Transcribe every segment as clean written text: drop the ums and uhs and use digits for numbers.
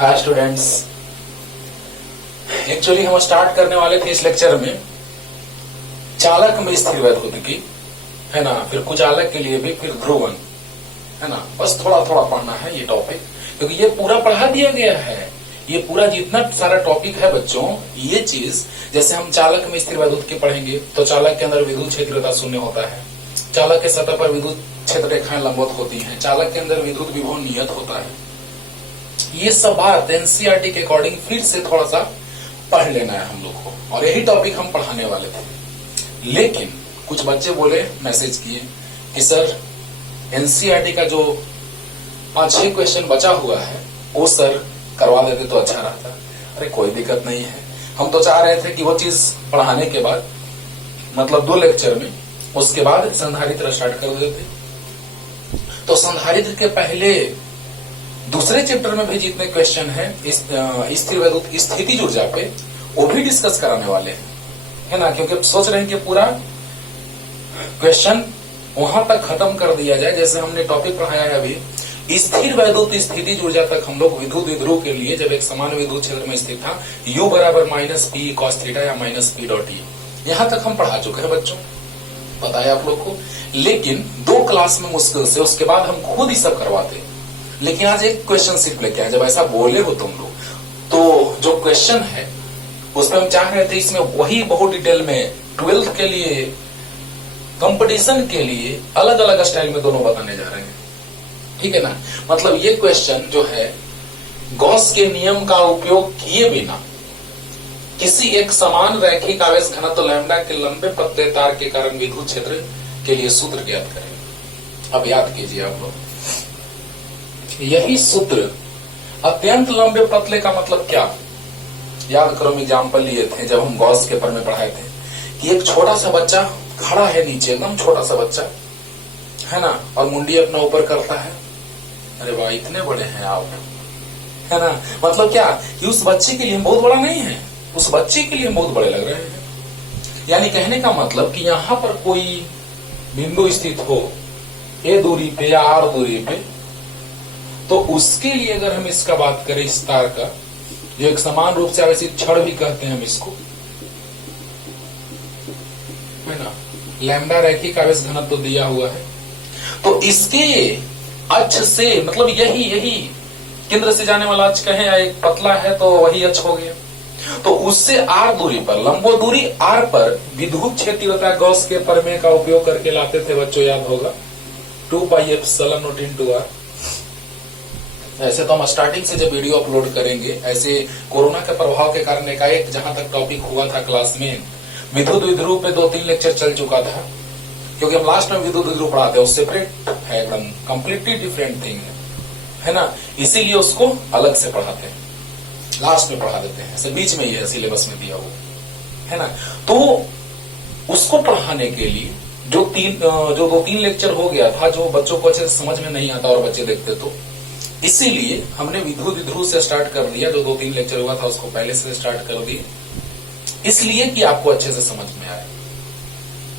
Hi students, actually हम start करने वाले थे इस लेक्चर में चालक में स्थिर वैद्युतिकी, है ना, फिर कुचालक के लिए भी, फिर ध्रुवन, है ना। बस थोड़ा थोड़ा पढ़ना है ये टॉपिक, क्योंकि ये पूरा पढ़ा दिया गया है। ये पूरा जितना सारा टॉपिक है बच्चों, ये चीज जैसे हम चालक में स्थिर वैद्युतिकी पढ़ेंगे तो चालक के अंदर विद्युत क्षेत्रता शून्य होता है, चालक के सतह पर विद्युत क्षेत्र रेखाएं लंबवत होती हैं, चालक के अंदर विद्युत विभव नियत होता है। ये सब बात एनसीईआरटी के अकॉर्डिंग फिर से थोड़ा सा पढ़ लेना है हम लोग को, और यही टॉपिक हम पढ़ाने वाले थे। लेकिन कुछ बच्चे बोले, मैसेज किए कि सर एनसीईआरटी का जो 5-6 क्वेश्चन बचा हुआ है वो सर करवा देते तो अच्छा रहता। अरे कोई दिक्कत नहीं है, हम तो चाह रहे थे कि वो चीज पढ़ाने के बाद, मतलब 2 लेक्चर में, उसके बाद संधारित्र स्टार्ट कर देते। तो संधारित्र के पहले दूसरे चैप्टर में भी जितने क्वेश्चन है स्थिर वैद्युत स्थितिज ऊर्जा पे, वो भी डिस्कस कराने वाले हैं, है ना। क्योंकि सोच रहे हैं कि पूरा क्वेश्चन वहां तक खत्म कर दिया जाए। जैसे हमने टॉपिक पढ़ाया है अभी, स्थिर वैद्युत स्थितिज ऊर्जा तक हम लोग विद्युत द्विध्रुव के लिए जब एक समान विद्युत क्षेत्र में स्थित था, U बराबर -P cos थीटा या -P डॉट E, यहां तक हम पढ़ा चुके हैं बच्चों, पता है आप लोग को। लेकिन 2 क्लास में मुश्किल से, उसके बाद हम खुद ही सब करवाते। लेकिन आज एक क्वेश्चन सिर्फ लेके आए। जब ऐसा बोले हो तुम लोग, तो जो क्वेश्चन है उसमें हम चाह रहे थे इसमें वही बहुत डिटेल में 12th के लिए, कंपटीशन के लिए अलग अलग स्टाइल में दोनों बताने जा रहे हैं, ठीक है ना। मतलब ये क्वेश्चन जो है गॉस के नियम का उपयोग किए बिना किसी एक समान रैखिक आवेश घनत्व लैम्डा के लंबे पतले तार के कारण विद्युत क्षेत्र के लिए सूत्र ज्ञात करें। अब याद कीजिए आप लोग, यही सूत्र अत्यंत लंबे पतले का मतलब क्या, याद करो। एग्जाम्पल लिए थे जब हम गॉस के पर में पढ़ाए थे कि एक छोटा सा बच्चा खड़ा है नीचे, एकदम छोटा सा बच्चा, है ना, और मुंडी अपना ऊपर करता है। अरे वाह, इतने बड़े हैं आप, है ना। मतलब क्या कि उस बच्चे के लिए हम बहुत बड़ा नहीं है, उस बच्चे के लिए हम बहुत बड़े लग रहे हैं। यानी कहने का मतलब कि यहां पर कोई बिंदु स्थित हो ए दूरी पे या आर दूरी पे, तो उसके लिए अगर हम इसका बात करें, इस तार का, जो एक समान रूप से आवेशित छड़ भी कहते हैं हम इसको, है ना, लैम्डा रैखिक आवेश घनत्व तो दिया हुआ है। तो इसके अक्ष से, मतलब यही केंद्र से जाने वाला अक्ष कहें, या एक पतला है तो वही अक्ष हो गया। तो उससे आर दूरी पर, लंबो दूरी आर पर विद्युत क्षेत्रता गॉस के प्रमेय का उपयोग करके लाते थे बच्चों, याद होगा, 2πε0 r। ऐसे तो हम स्टार्टिंग से जब वीडियो अपलोड करेंगे, ऐसे कोरोना के प्रभाव के कारण एकाएक जहां तक टॉपिक हुआ था क्लास में, विद्युत द्विध्रुव पे 2-3 लेक्चर चल चुका था। क्योंकि हम लास्ट में विद्युत द्विध्रुव पढ़ाते हैं, उससे सेपरेट है, एकदम कंप्लीटली डिफरेंट थिंग है ना। इसीलिए उसको अलग से पढ़ाते हैं, लास्ट में पढ़ा देते हैं, ऐसे बीच में ही है सिलेबस में दिया हुआ, है ना। तो उसको पढ़ाने के लिए जो 2-3 लेक्चर हो गया था, जो बच्चों को अच्छे से समझ में नहीं आता और बच्चे देखते, तो इसीलिए हमने विद्युत द्विध्रुव से स्टार्ट कर दिया। जो 2-3 लेक्चर हुआ था उसको पहले से स्टार्ट कर दिए, इसलिए कि आपको अच्छे से समझ में आए।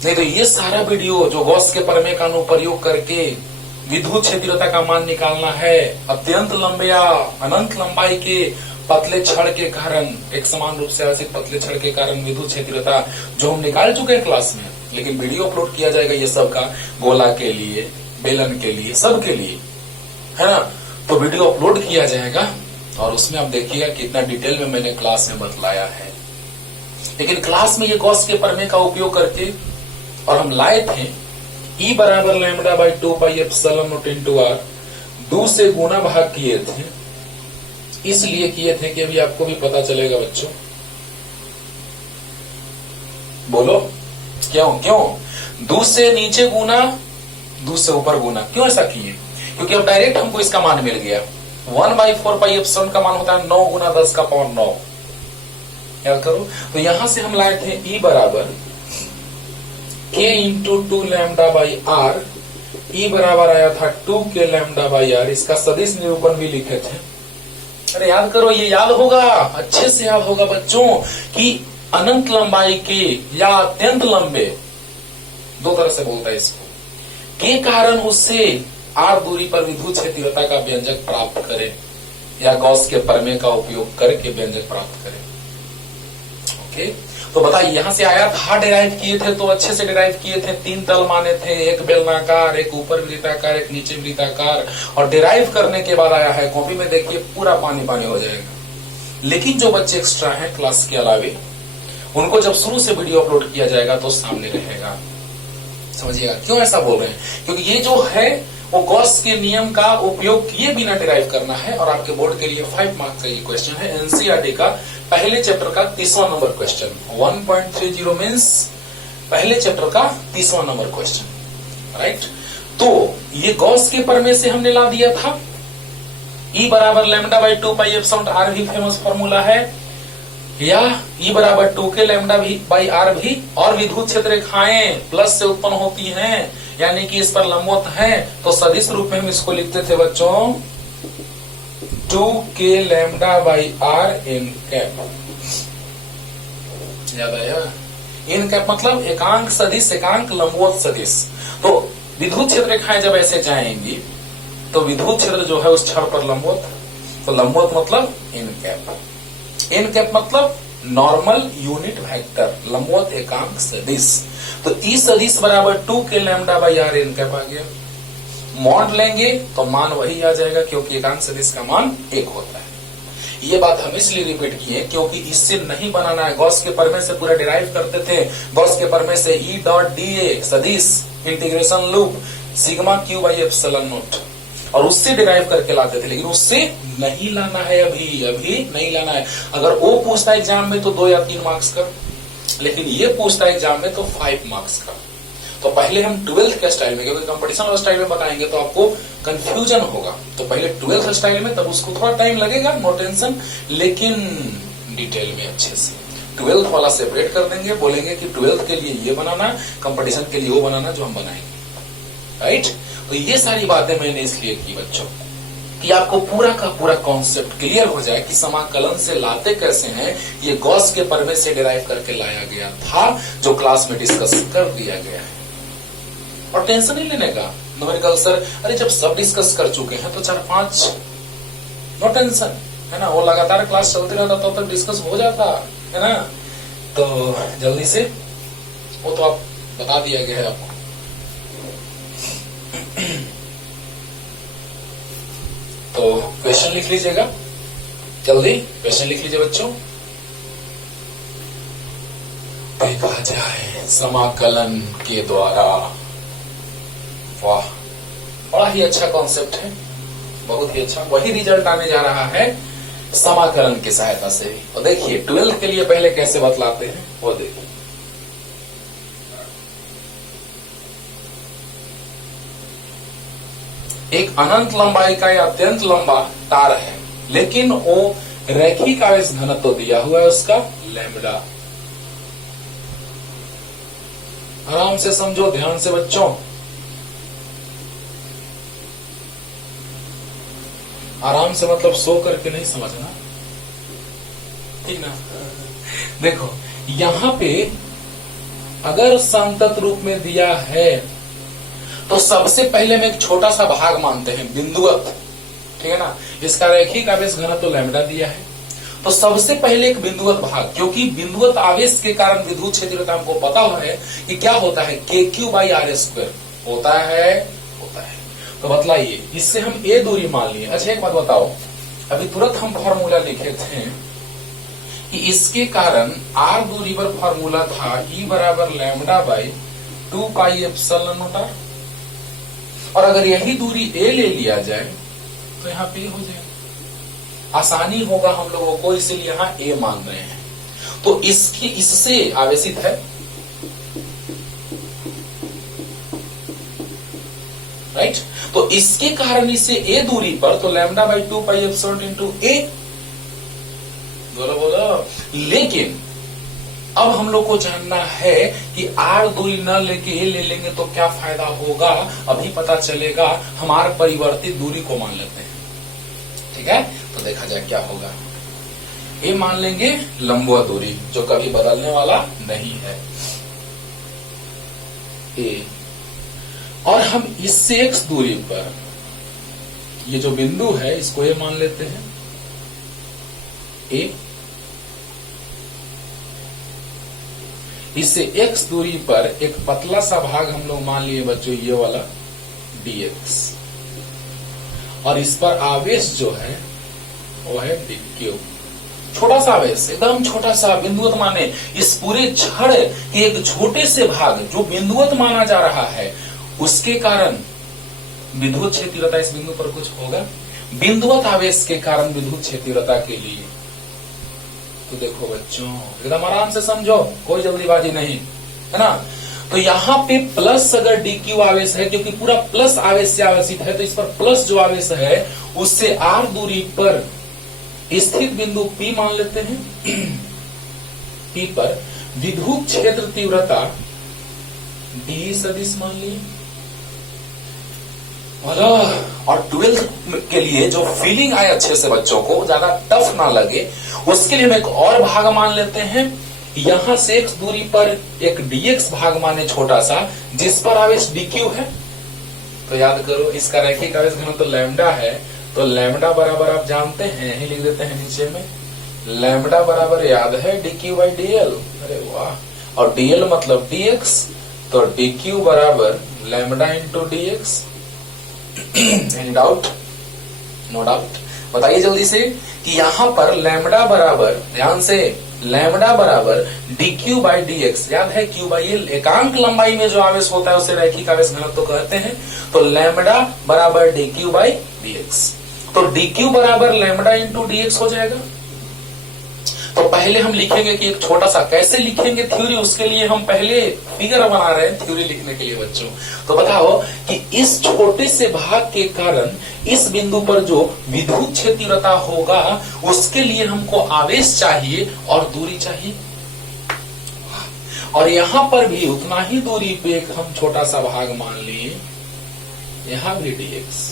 नहीं तो ये सारा वीडियो जो गॉस के प्रमेय का अनुप्रयोग करके विद्युत क्षेत्रता का मान निकालना है, अत्यंत लंबे या अनंत लंबाई के पतले छड़ के कारण, एक समान रूप से आवेशित पतले छड़ के कारण विद्युत क्षेत्रता, जो हम निकाल चुके हैं क्लास में, लेकिन वीडियो अपलोड किया जाएगा ये सब का, गोला के लिए, बेलन के लिए, सब के लिए, है ना। तो वीडियो अपलोड किया जाएगा और उसमें आप देखिएगा कितना डिटेल में मैंने क्लास में बतलाया है। लेकिन क्लास में ये गॉस के प्रमेय का उपयोग करके, और हम लाए थे E बराबर λ/2πε0 r, 2 से गुना भाग किए थे। इसलिए किए थे कि अभी आपको भी पता चलेगा बच्चों। बोलो क्यों 2 से नीचे गुना, 2 से ऊपर गुना, क्यों ऐसा किए? क्योंकि अब डायरेक्ट हमको इसका मान मिल गया। 1/4πε का मान होता है 9 गुना 10 का पावर 9, याद करो। तो यहां से हम लाए थे E बराबर k × 2 λ/r, E बराबर आया था 2k λ/r। इसका सदिश निरूपण भी लिखे थे। अरे याद करो, ये याद होगा, अच्छे से याद होगा बच्चों, कि अनंत लंबाई के या अत्यंत लंबे, 2 तरह से बोलता है इसको, के कारण उससे आर दूरी पर विद्युत क्षेत्रता का व्यंजक प्राप्त करें। या गॉस के प्रमेय का उपयोग करके व्यंजक प्राप्त करें। ओके, तो बताइए यहां से आया था, डिराइव किए थे तो अच्छे से डिराइव किए थे। 3 तल माने थे, एक बेलनाकार, एक ऊपर वृत्ताकार, एक नीचे वृत्ताकार, और डिराइव करने के बाद आया है कॉपी में, देखिए पूरा पानी पानी हो जाएगा। लेकिन जो बच्चे एक्स्ट्रा हैं क्लास के अलावे, उनको जब शुरू से वीडियो अपलोड किया जाएगा तो सामने रहेगा। समझिएगा क्यों ऐसा बोल रहे हैं, क्योंकि ये जो है वो गॉस के नियम का उपयोग किए बिना डिराइव करना है। और आपके बोर्ड के लिए 5 मार्क्स का ये क्वेश्चन है, एनसीईआरटी का पहले चैप्टर का 30वां नंबर क्वेश्चन। 1.30 मीन्स पहले चैप्टर का 30वां नंबर क्वेश्चन, राइट। तो ये गॉस के प्रमेय से हमने ला दिया था, E बराबर lambda by 2 pi epsilon r भी फेमस फॉर्मूला है, या E बराबर 2 के लैम्डा भी बाई आर भी, और विद्युत क्षेत्र रेखाएं प्लस से उत्पन्न होती हैं, यानी कि इस पर लंबवत है, तो सदिश रूप में हम इसको लिखते थे बच्चों 2 के lambda by r in cap. याद आया? इन कैप मतलब एकांक सदिश, एकांक लंबवत सदिश। तो विद्युत क्षेत्र रेखाएं जब ऐसे जाएंगी तो विद्युत क्षेत्र जो है उस छड़ पर लंबवत, तो लंबवत मतलब इन कैप। इन कैप मतलब नॉर्मल यूनिट वेक्टर, लंबवत एकांक सदिश। तो ई सदिश बराबर 2 के lambda by r in cap आ गया। मॉड लेंगे तो मान वही आ जाएगा, क्योंकि एकांक सदिश का मान 1 होता है। ये बात हम इसलिए रिपीट किए क्योंकि इससे नहीं बनाना है। गॉस के प्रमेय से पूरा डिराइव करते थे। गॉस के प्रमेय से E डॉट डी सदिश integration loop sigma Q by epsilon naught, और उससे डिराइव करके लाते थे। लेकिन उससे नहीं लाना है, अभी नहीं लाना है। अगर वो पूछता है एग्जाम में तो 2 या 3 मार्क्स का, लेकिन ये पूछता है एग्जाम में तो 5 मार्क्स का। तो पहले हम 12th के स्टाइल में, क्योंकि कंपटीशन वाला स्टाइल में बताएंगे तो आपको कंफ्यूजन होगा, तो पहले 12th स्टाइल में, तब उसको थोड़ा टाइम लगेगा, नो टेंशन, लेकिन डिटेल में अच्छे से 12th वाला सेपरेट कर देंगे। बोलेंगे कि 12th के लिए ये बनाना, कंपटीशन के लिए वो बनाना जो हम बनाएंगे, राइट। तो ये सारी बातें मैंने इसलिए की बच्चों कि आपको पूरा का पूरा कॉन्सेप्ट क्लियर हो जाए कि समाकलन से लाते कैसे हैं। ये गॉस के प्रमेय से डिराइव करके लाया गया था, जो क्लास में डिस्कस कर दिया गया है। और टेंशन नहीं लेने का, न्यूमेरिकल सर, अरे जब सब डिस्कस कर चुके हैं तो 4-5, नो टेंशन, है ना। वो लगातार क्लास चलती रहता तो तब डिस्कस हो जाता है ना। तो जल्दी से वो तो आप बता दिया गया है आपको। तो क्वेश्चन लिख लीजिएगा, जल्दी क्वेश्चन लिख लीजिए बच्चों। देखा जाए समाकलन के द्वारा, वाह बड़ा ही अच्छा कॉन्सेप्ट है, बहुत ही अच्छा। वही रिजल्ट आने जा रहा है समाकलन की सहायता से भी। और देखिए 12th के लिए पहले कैसे बतलाते हैं वो देखिए। एक अनंत लंबाई का या अत्यंत लंबा तार है, लेकिन वो रैखिक आवेश घनत्व तो दिया हुआ है उसका लैम्डा। आराम से समझो, ध्यान से बच्चों। आराम से मतलब सो करके नहीं समझना, ठीक ना। देखो यहां पे अगर संतत रूप में दिया है तो सबसे पहले में एक छोटा सा भाग मानते हैं, बिंदुवत, ठीक है ना। इसका रैखिक आवेश घनत्व तो लैम्डा दिया है, तो सबसे पहले एक बिंदुवत भाग, क्योंकि बिंदुवत आवेश के कारण विद्युत क्षेत्र हमको पता है कि क्या होता है, KQ बाई आर स्क्वायर होता है। तो बतलाइए, इससे हम ए दूरी मान लिए। अच्छा एक बात बताओ, अभी तुरंत हम फॉर्मूला लिखे थे कि इसके कारण आर दूरी पर फॉर्मूला था E बराबर lambda by 2 pi epsilon naught r, और अगर यही दूरी ए ले लिया जाए तो यहाँ पे हो जाए, आसानी होगा हम लोगों को, इसीलिए यहाँ ए मान रहे हैं। तो इसकी इससे आवेशित है, राइट। तो इसके कारण इसे ए दूरी पर, तो lambda by 2 pi epsilon into a, बोलो। लेकिन अब हम लोग को जानना है कि आर दूरी न लेके ए ले लेंगे तो क्या फायदा होगा, अभी पता चलेगा। हमारे परिवर्तित दूरी को मान लेते हैं, ठीक है। तो देखा जाए क्या होगा। ए मान लेंगे लंबवत दूरी, जो कभी बदलने वाला नहीं है, ए। और हम इससे x दूरी पर ये जो बिंदु है इसको ए मान लेते हैं, ए, इससे x दूरी पर एक पतला सा भाग हम लोग मान लिए बच्चों ये वाला dx, और इस पर आवेश जो है वो है dq। छोटा सा आवेश, एकदम छोटा सा बिंदुवत माने इस पूरे छड़ के एक छोटे से भाग जो बिंदुवत माना जा रहा है, उसके कारण विद्युत क्षेत्रता इस बिंदु पर कुछ होगा। बिंदुवत आवेश के कारण विद्युत क्षेत्रता के लिए, तो देखो बच्चों एकदम आराम से समझो, कोई जल्दीबाजी नहीं है ना। तो यहाँ पे प्लस अगर dq आवेश है, क्योंकि पूरा प्लस आवेश से आवेशित है, तो इस पर प्लस जो आवेश है उससे r दूरी पर स्थित बिंदु P मान लेते हैं। P पर विद्युत क्षेत्र तीव्रता d सदिश मान लिए। और 12th के लिए जो फीलिंग आए अच्छे से, बच्चों को ज्यादा टफ ना लगे, उसके लिए हम एक और भाग मान लेते हैं। यहां से x दूरी पर एक dx भाग माने छोटा सा, जिस पर आवेश dq है। तो याद करो इसका रैखिक आवेश घनत्व तो लैम्डा है, तो लैम्डा बराबर आप जानते हैं, यही लिख देते हैं नीचे में, लैम्डा बराबर याद है dq बाई dl। अरे वाह, और dl मतलब dx, तो dq बराबर lambda into dx। Any doubt? No doubt. बताइए जल्दी से कि यहां पर लैम्डा बराबर, ध्यान से, लैम्डा बराबर dq बाई dx, याद है q बाई l एकांक लंबाई में जो आवेश होता है उसे रैखिक आवेश घनत्व तो कहते हैं। तो लैम्डा बराबर dq बाई dx, तो dq बराबर लैम्डा इंटू dx हो जाएगा। तो पहले हम लिखेंगे कि एक छोटा सा, कैसे लिखेंगे थ्योरी, उसके लिए हम पहले फिगर बना रहे हैं थ्योरी लिखने के लिए बच्चों। तो बताओ कि इस छोटे से भाग के कारण इस बिंदु पर जो विद्युत क्षेत्रता होगा, उसके लिए हमको आवेश चाहिए और दूरी चाहिए। और यहां पर भी उतना ही दूरी पे एक हम छोटा सा भाग मान लिए, यहां भी dx,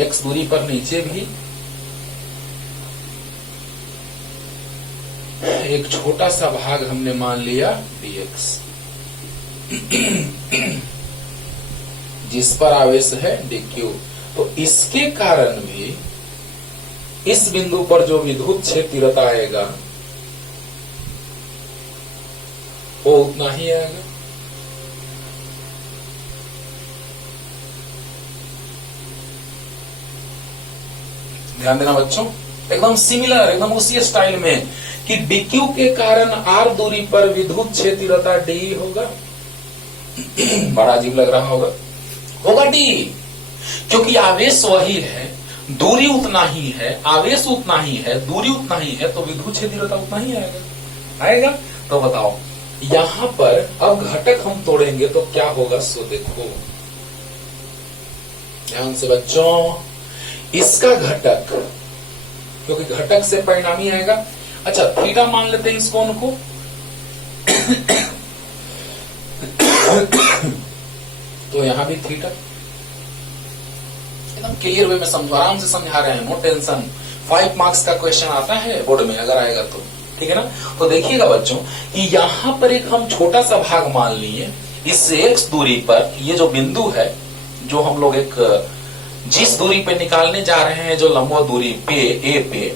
x दूरी पर नीचे भी एक छोटा सा भाग हमने मान लिया dx, जिस पर आवेश है dq। तो इसके कारण भी इस बिंदु पर जो विद्युत क्षेत्रता आएगा वो उतना ही आएगा। ध्यान देना बच्चों, एकदम सिमिलर, एकदम उसी स्टाइल में कि dq के कारण r दूरी पर विद्युत क्षेत्रता d होगा। बड़ा अजीब लग रहा होगा d, क्योंकि आवेश वही है, दूरी उतना ही है, आवेश उतना ही है, दूरी उतना ही है, तो विद्युत क्षेत्रता उतना ही आएगा। तो बताओ यहां पर अब घटक हम तोड़ेंगे तो क्या होगा, सो देखो ध्यान से बच्चों, इसका घटक, क्योंकि घटक से परिणामी आएगा। अच्छा थीटा मान लेते हैं इस कोण को, तो यहां भी थीटा। एकदम क्लियर वे में समझो, आराम से समझा रहे हैं, नो टेंशन। 5 मार्क्स का क्वेश्चन आता है बोर्ड में, अगर आएगा तो, ठीक है ना। तो देखिएगा बच्चों कि यहां पर एक हम छोटा सा भाग मान लिए, इससे x दूरी पर ये जो बिंदु है, जो हम लोग एक जिस दूरी पे निकालने जा रहे हैं, जो लंबवत दूरी पे ए पे,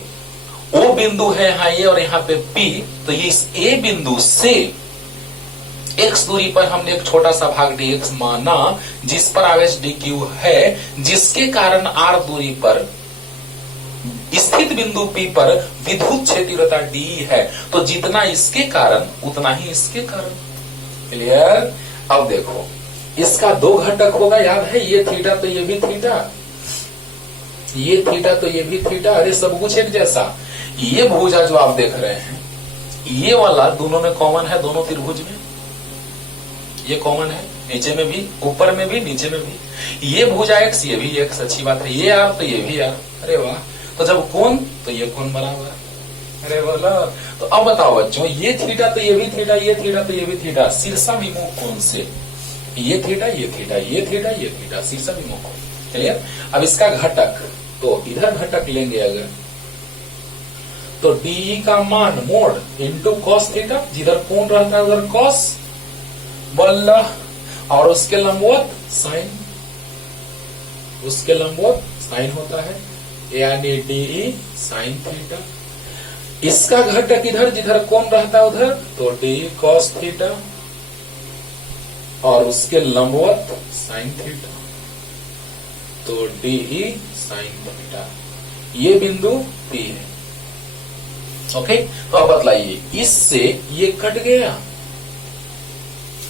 वो बिंदु है यहाँ ए और यहाँ पे P। तो ये इस ए बिंदु से x दूरी पर हमने एक छोटा सा भाग dx माना, जिस पर आवेश dq है, जिसके कारण r दूरी पर स्थित बिंदु P पर विद्युत क्षेत्रता d है। तो जितना इसके कारण उतना ही इसके कारण। क्लियर? अब देखो इसका 2 घटक होगा, याद है, ये थीटा तो ये भी थीटा, ये थीटा तो ये भी थीटा। अरे सब कुछ एक जैसा। ये भुजा जो आप देख रहे हैं, ये वाला दोनों में कॉमन है, दोनों त्रिभुज में ये कॉमन है, नीचे में भी, ऊपर में भी, नीचे में भी। ये भुजा x, ये भी x, अच्छी बात है। ये r तो ये भी r। अरे वाह, तो जब कोण तो ये कोण बराबर। अरे बोला, तो अब बताओ बच्चों, ये थीटा तो ये भी थीटा, ये थीटा तो ये भी थीटा, शीर्षाभिमुख कोण से ये थीटा, ये थीटा, ये थीटा, ये थीटा, शीर्षाभिमुख कोण। क्लियर? अब इसका घटक, तो इधर घटक लेंगे अगर, तो d का मान मोड इंटू कॉस थीटा, जिधर कोण रहता है उधर कॉस बल्ला, और उसके लंबवत साइन, उसके लंबवत साइन होता है, यानी डी साइन थीटा। इसका घटक इधर, जिधर कोण रहता है उधर, तो डी कॉस थीटा, और उसके लंबवत साइन थीटा, तो डी साइन थीटा। ये बिंदु P है। ओके, तो अब बतलाइए, इससे ये कट गया,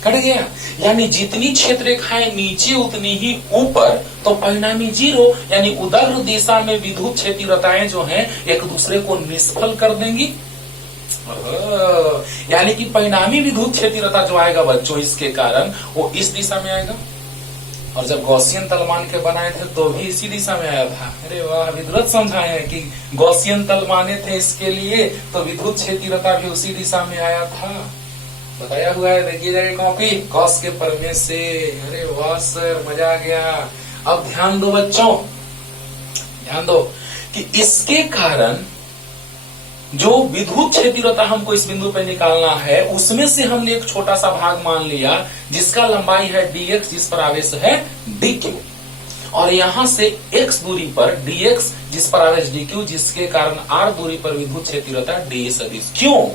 कट गया, यानी जितनी क्षेत्र रेखाएं नीचे उतनी ही ऊपर, तो परिणामी जीरो, यानी उदग्र दिशा में विद्युत क्षेत्रताएं जो हैं एक दूसरे को निष्फल कर देंगी। यानी कि परिणामी विद्युत क्षेत्रता जो आएगा बच्चों इसके कारण, वो इस दिशा में आएगा। और जब गॉसियन तल मान के बनाए थे तो भी इसी दिशा में आया था। अरे वाह, विद्युत समझाए हैं कि गॉसियन तल माने थे इसके लिए, तो विद्युत क्षेत्रता भी उसी दिशा में आया था, बताया हुआ है, देखिए जाइए कॉपी, गॉस के प्रमेय से। अरे वाह सर, मजा आ गया। अब ध्यान दो बच्चों, ध्यान दो कि इसके कारण जो विद्युत क्षेत्रता हमको इस बिंदु पे निकालना है, उसमें से हमने एक छोटा सा भाग मान लिया जिसका लंबाई है dx, जिस पर आवेश है dq, और यहां से x दूरी पर dx, जिस पर आवेश dq, जिसके कारण r दूरी पर विद्युत क्षेत्रता d सदिश। क्यों?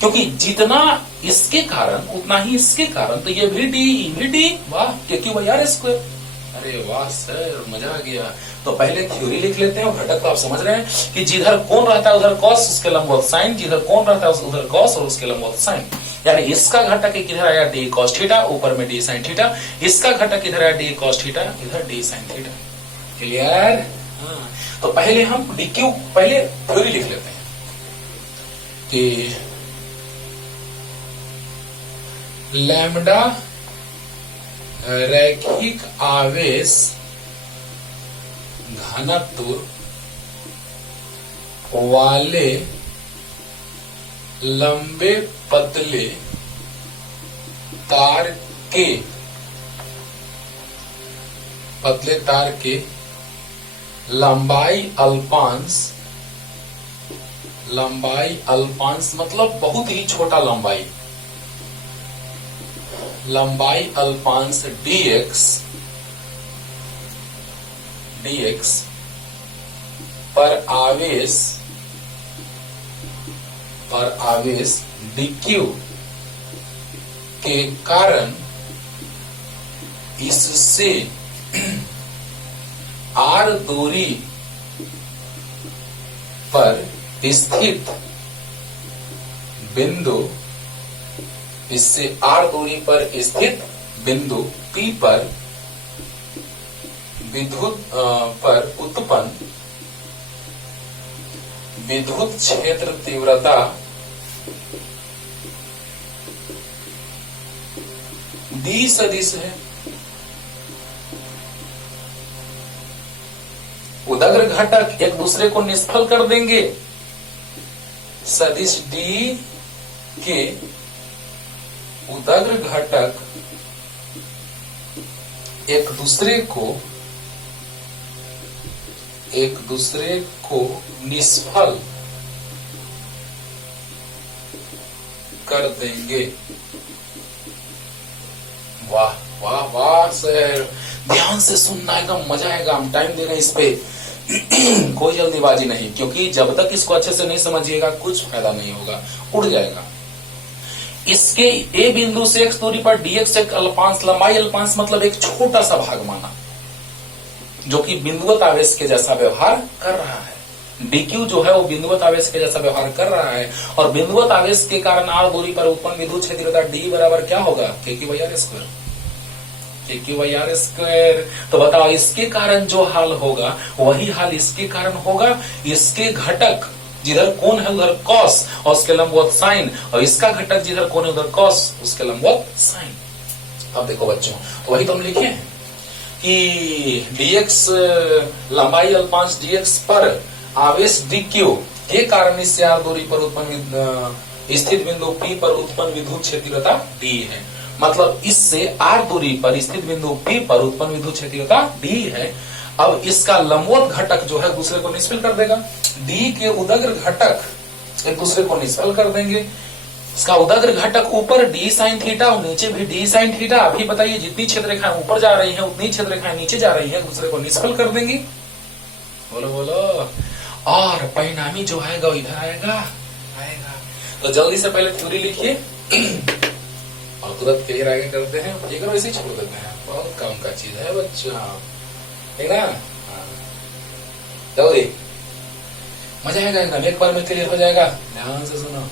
क्योंकि जितना इसके कारण उतना ही इसके कारण, तो ये भी d, वाह, kq/r²। अरे वाह सर, मजा आ गया। तो पहले थ्योरी लिख लेते हैं, और घटक तो आप समझ रहे हैं कि जिधर कोण रहता है उधर कॉस, उसके लंबवत साइन, जिधर कोण रहता है उधर कॉस और उसके लंबवत साइन। यानी इसका घटक किधर आया डी कॉस थीटा, ऊपर में डी साइन थीटा, इसका घटक किधर आया डी कॉस थीटा, इधर डी साइन थीटा। क्लियर? हाँ, तो पहले हम डी क्यू, पहले थ्योरी लिख लेते हैं कि लैम्डा रैखिक आवेश घनत्व वाले लंबे पतले तार के लंबाई अल्पांश मतलब बहुत ही छोटा लंबाई अल्पांश dx पर आवेश dq के कारण इससे r दूरी पर स्थित बिंदु P पर उत्पन्न विद्युत क्षेत्र तीव्रता D सदिश है। उदग्र घटक एक दूसरे को निष्फल कर देंगे। सदिश D के उदग्र घटक एक दूसरे को निष्फल कर देंगे। वाह वाह वाह सर, ध्यान से सुनना, एकदम मजा आएगा। हम टाइम दे रहे हैं इस पे कोई जल्दीबाजी नहीं, क्योंकि जब तक इसको अच्छे से नहीं समझिएगा कुछ फायदा नहीं होगा, उड़ जाएगा। इसके ए बिंदु से x दूरी पर dx एक अल्पांश, लंबाई अल्पांश मतलब एक छोटा सा भाग माना, जो कि बिंदुवत आवेश के जैसा व्यवहार कर रहा है। dq जो है वो बिंदुवत आवेश के जैसा व्यवहार कर रहा है, और बिंदुवत आवेश के कारण r दूरी पर उत्पन्न विद्युत क्षेत्रता d बराबर क्या होगा, kq/r²। तो बताओ, इसके कारण जो हाल होगा वही हाल इसके कारण होगा। इसके घटक जिधर कोण है उधर कॉस और उसके लंबवत साइन, और इसका घटक जिधर कोण है उधर कॉस उसके लंबवत साइन। अब देखो बच्चों, तो वही तो हम लिखे हैं कि dx लंबाई अल्पांश dx पर आवेश dq के कारण इससे r दूरी पर उत्पन्न स्थित बिंदु P पर उत्पन्न विद्युत क्षेत्रता D है। मतलब इससे r दूरी पर स्थित बिंदु P पर उत्पन्न विद्युत क्षेत्रता D है। अब इसका लंबवत घटक जो है दूसरे को निष्फल कर देगा। D के उदग्र घटक एक दूसरे को निष्फल कर देंगे। इसका उदग्र घटक ऊपर d साइन थीटा और नीचे भी d साइन थीटा। अभी बताइए, जितनी क्षेत्र रेखाएं ऊपर जा रही हैं उतनी क्षेत्र रेखाएं नीचे जा रही हैं, दूसरे को निष्फल कर देंगी। बोलो बोलो। और परिणामी जो आएगा वो इधर आएगा। तो जल्दी से पहले थ्योरी लिखिए और तुरंत क्लियर आगे करते हैं। ये करो ऐसे ही छोड़ देते हैं, बहुत काम का चीज है बच्चा, ठीक ना। जल्दी, मजा आएगा एकदम, एक बार में क्लियर हो जाएगा। ध्यान से सुनो।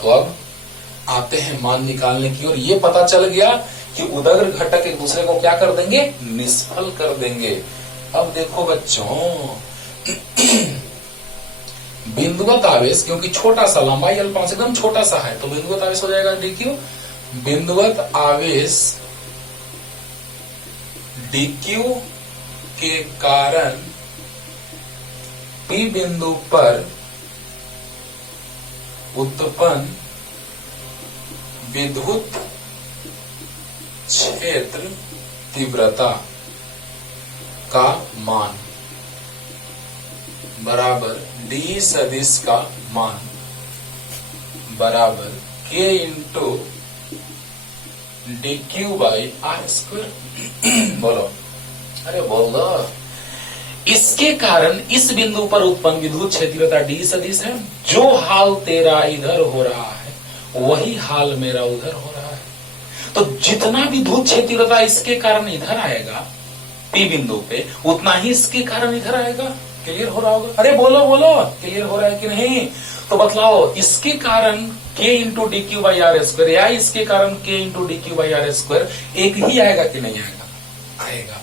तो अब आते हैं मान निकालने की ओर। ये पता चल गया कि उदग्र घटक एक दूसरे को क्या कर देंगे, निष्फल कर देंगे। अब देखो बच्चों, बिंदुवत आवेश, क्योंकि छोटा सा, लंबाई अल्पांश एकदम छोटा सा है, तो बिंदुवत आवेश हो जाएगा डीक्यू। बिंदुवत आवेश डीक्यू के कारण पी बिंदु पर उत्पन्न विद्युत क्षेत्र तीव्रता का मान बराबर डी सदिश का मान बराबर के into D Q by are square. बोलो, अरे बोल दो। इसके कारण इस बिंदु पर उत्पन्न विद्युत क्षेत्रता डी सदिश है। जो हाल तेरा इधर हो रहा है वही हाल मेरा उधर हो रहा है। तो जितना विद्युत क्षेत्रता इसके कारण इधर आएगा पी बिंदु पे, उतना ही इसके कारण इधर आएगा। क्लियर हो रहा होगा? अरे बोलो बोलो, क्लियर हो रहा है कि नहीं? तो बतलाओ, इसके कारण k into D Q by are square या इसके कारण k into D Q by are square एक ही आएगा कि नहीं आएगा? आएगा।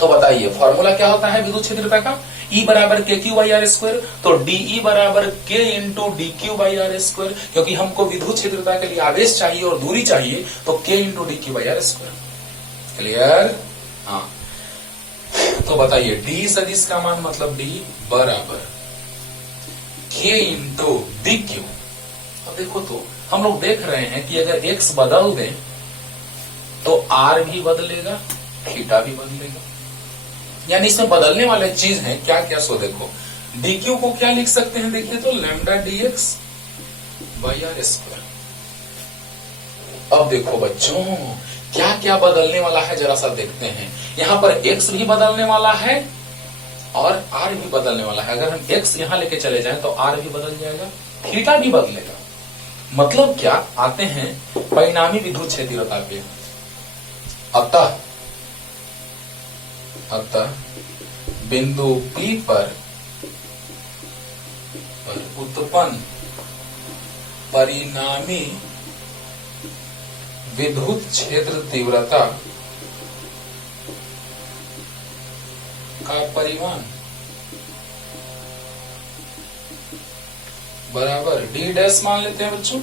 तो बताइए फॉर्मूला क्या होता है विद्युत क्षेत्रता का? E बराबर k q by are square. तो डीई बराबर के into D Q by are square, क्योंकि हमको विद्युत क्षेत्रता के लिए आवेश चाहिए और दूरी चाहिए, तो k into D Q by are square. Clear? हाँ। तो बताइए डी सदिश का मान मतलब डी बराबर के इंटू डी क्यू। अब देखो, तो हम लोग देख रहे हैं कि अगर एक्स बदल दें तो आर भी बदलेगा, थीटा भी बदलेगा। यानी इसमें बदलने वाले चीज है क्या क्या? सो देखो, डी क्यू को क्या लिख सकते हैं? देखिए तो lambda d x by are square. अब देखो बच्चों, क्या क्या बदलने वाला है जरा सा देखते हैं। यहां पर x भी बदलने वाला है और r भी बदलने वाला है। अगर हम x यहां लेके चले जाएं तो r भी बदल जाएगा, थीटा भी बदलेगा। मतलब क्या? आते हैं परिणामी विद्युत क्षेत्रता पे। अतः बिंदु P पर उत्पन्न परिणामी विद्युत क्षेत्र तीव्रता का परिमाण बराबर डी डैश मान लेते हैं बच्चों।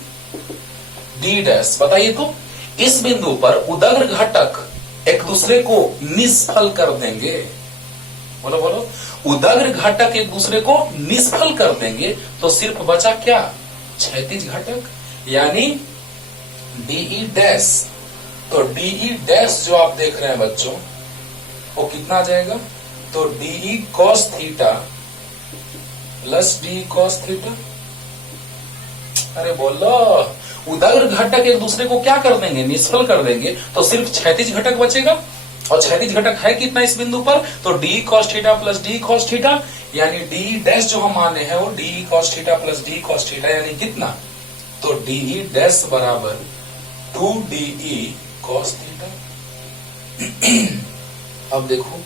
डी डैश बताइए तो, इस बिंदु पर उदग्र घटक एक दूसरे को निष्फल कर देंगे। बोलो बोलो, उदग्र घटक एक दूसरे को निष्फल कर देंगे, तो सिर्फ बचा क्या? क्षैतिज घटक, यानी डीई डैश। तो डीई डैश जो आप देख रहे हैं बच्चों, वो कितना आ जाएगा? तो d E cos theta plus d cos theta. अरे बोलो, उदग्र घटक एक दूसरे को क्या कर देंगे? निष्फल कर देंगे, तो सिर्फ क्षैतिज घटक बचेगा। और क्षैतिज घटक है कितना इस बिंदु पर? तो D cos theta plus d cos theta, यानी डी डैश जो हम माने हैं वो D cos theta plus d cos theta, यानी कितना? तो डीई डैश बराबर 2DE cos थीटा। अब देखो,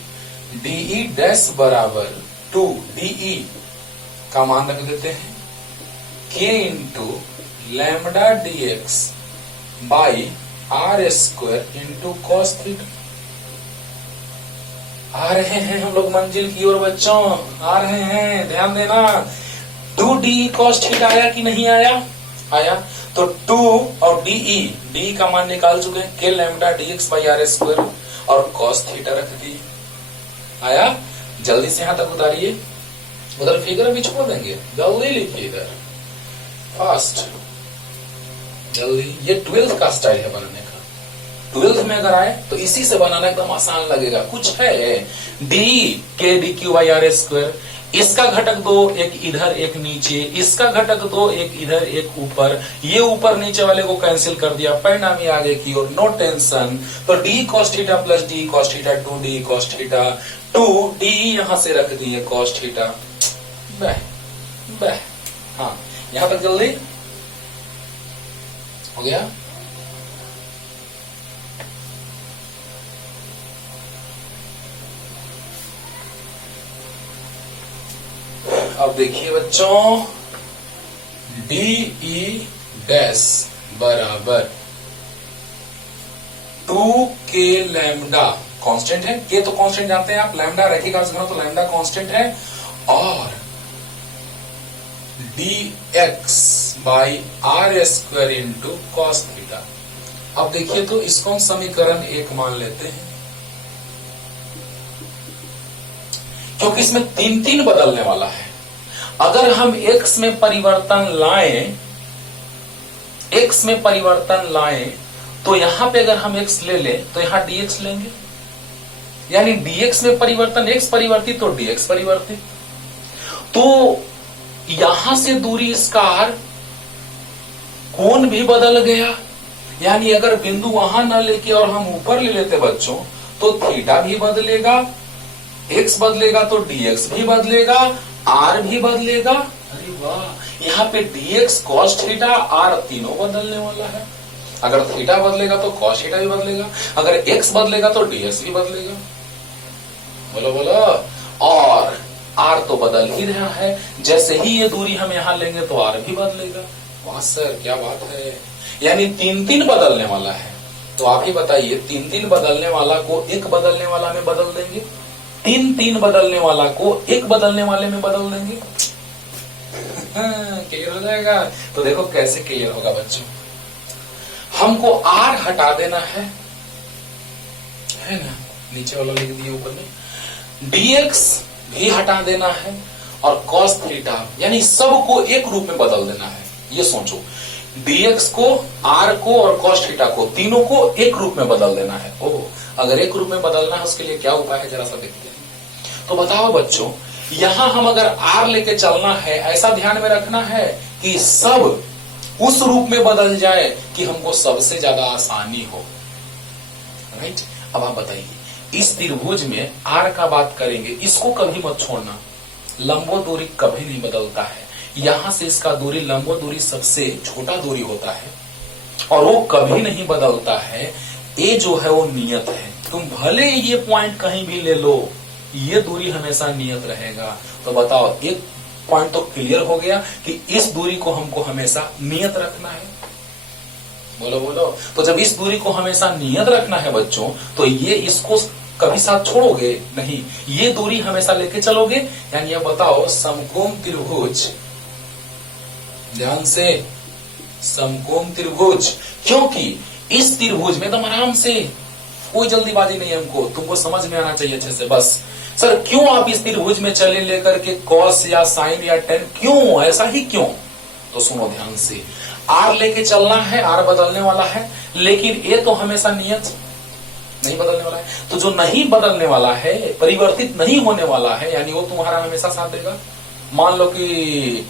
DE डैश बराबर 2DE का मान रख देते हैं K into lambda dx by are square into cos theta. आ रहे हैं हम लोग मंजिल की ओर बच्चों, आ रहे हैं, ध्यान देना। 2DE cos थीटा आया कि नहीं आया? आया। तो 2 और डीई, डी का मान निकाल चुके हैं, k lambda d x by are square और कॉस थीटा रख दिए। आया? जल्दी से यहां तक उतारिए, उधर फिगर भी छोड़ देंगे, जल्दी लिखिए इधर फास्ट, जल्दी। ये 12th का स्टाइल है बनाने का। 12th में अगर आए तो इसी से बनाना एकदम आसान लगेगा। कुछ है d k d Q by are square इसका घटक दो, एक इधर एक नीचे, इसका घटक दो, एक इधर एक ऊपर, ये ऊपर नीचे वाले को कैंसिल कर दिया, परिणामी आगे की ओर, नो टेंशन। तो D cos theta plus d cos theta 2d cos theta 2d यहां से रख दिए कॉस थीटा। बह हाँ, यहां तक जल्दी हो गया। अब देखिए बच्चों, डी ई डैश बराबर 2k लैम्डा कांस्टेंट है, के तो कांस्टेंट जानते हैं आप, लैम्डा रैखिक अंश घनत्व तो लैम्डा कांस्टेंट है, और dx by are square into cos theta. अब देखिए तो इसको हम समीकरण 1 मान लेते हैं, क्योंकि इसमें 3 बदलने वाला है। अगर हम x में परिवर्तन लाएं, x में परिवर्तन लाएं तो यहां पे अगर हम x ले लें तो यहां dx लेंगे, यानी dx में परिवर्तन, x परिवर्तित तो dx परिवर्तित, तो यहां से दूरी इसका r, कोण भी बदल गया, यानी अगर बिंदु वहां ना लेके और हम ऊपर ले लेते बच्चों तो थीटा भी बदलेगा, x बदलेगा तो dx भी बदलेगा, r भी बदलेगा। अरे वाह, यहाँ पे dx cos थीटा r तीनों बदलने वाला है। अगर थीटा बदलेगा तो cos थीटा भी बदलेगा, अगर x बदलेगा तो dx भी बदलेगा। बोलो बोलो, और r तो बदल ही रहा है, जैसे ही ये दूरी हम यहाँ लेंगे तो r भी बदलेगा। वाह सर क्या बात है, यानी 3 बदलने वाला है। तो आप ही बताइए, 3 बदलने वाला को एक बदलने वाला में बदल देंगे, 3 बदलने वाला को एक बदलने वाले में बदल देंगे, क्लियर हो जाएगा। तो देखो कैसे क्लियर होगा बच्चों, हमको r हटा देना है ना, नीचे वाला लिख दिए ऊपर में, dx भी हटा देना है, और cos थीटा यानी सबको एक रूप में बदल देना है। ये सोचो, dx को, r को और cos थीटा को, तीनों को एक रूप में बदल देना है। ओह, अगर एक रूप में बदलना है उसके लिए क्या उपाय है, जरा सा देखते हैं। तो बताओ बच्चों, यहां हम अगर r लेके चलना है, ऐसा ध्यान में रखना है कि सब उस रूप में बदल जाए कि हमको सबसे ज्यादा आसानी हो, राइट। अब आप बताइए, इस त्रिभुज में r का बात करेंगे, इसको कभी मत छोड़ना, लंबो दूरी कभी नहीं बदलता है, यहां से इसका दूरी, लंबो दूरी सबसे छोटा दूरी होता है और वो कभी नहीं बदलता है। ये जो है वो नियत है, तुम भले ये पॉइंट कहीं भी ले लो, ये दूरी हमेशा नियत रहेगा। तो बताओ, एक पॉइंट तो क्लियर हो गया कि इस दूरी को हमको हमेशा नियत रखना है। बोलो बोलो, तो जब इस दूरी को हमेशा नियत रखना है बच्चों, तो ये इसको कभी साथ छोड़ोगे नहीं, ये दूरी हमेशा लेके चलोगे। यानी अब बताओ, समकोण त्रिभुज, ध्यान से, समकोण त्रिभुज, क्योंकि इस त्रिभुज में एकदम आराम से, कोई जल्दीबाजी नहीं है हमको, तुमको समझ में आना चाहिए अच्छे से। बस सर क्यों आप इस त्रिभुज में चले लेकर के कॉस या साइन या टेन, क्यों ऐसा ही क्यों? तो सुनो ध्यान से, आर लेके चलना है, आर बदलने वाला है, लेकिन ये तो हमेशा नियत नहीं बदलने वाला है। तो जो नहीं बदलने वाला है, परिवर्तित नहीं होने वाला है, यानी वो तुम्हारा हमेशा साथ देगा। मान लो कि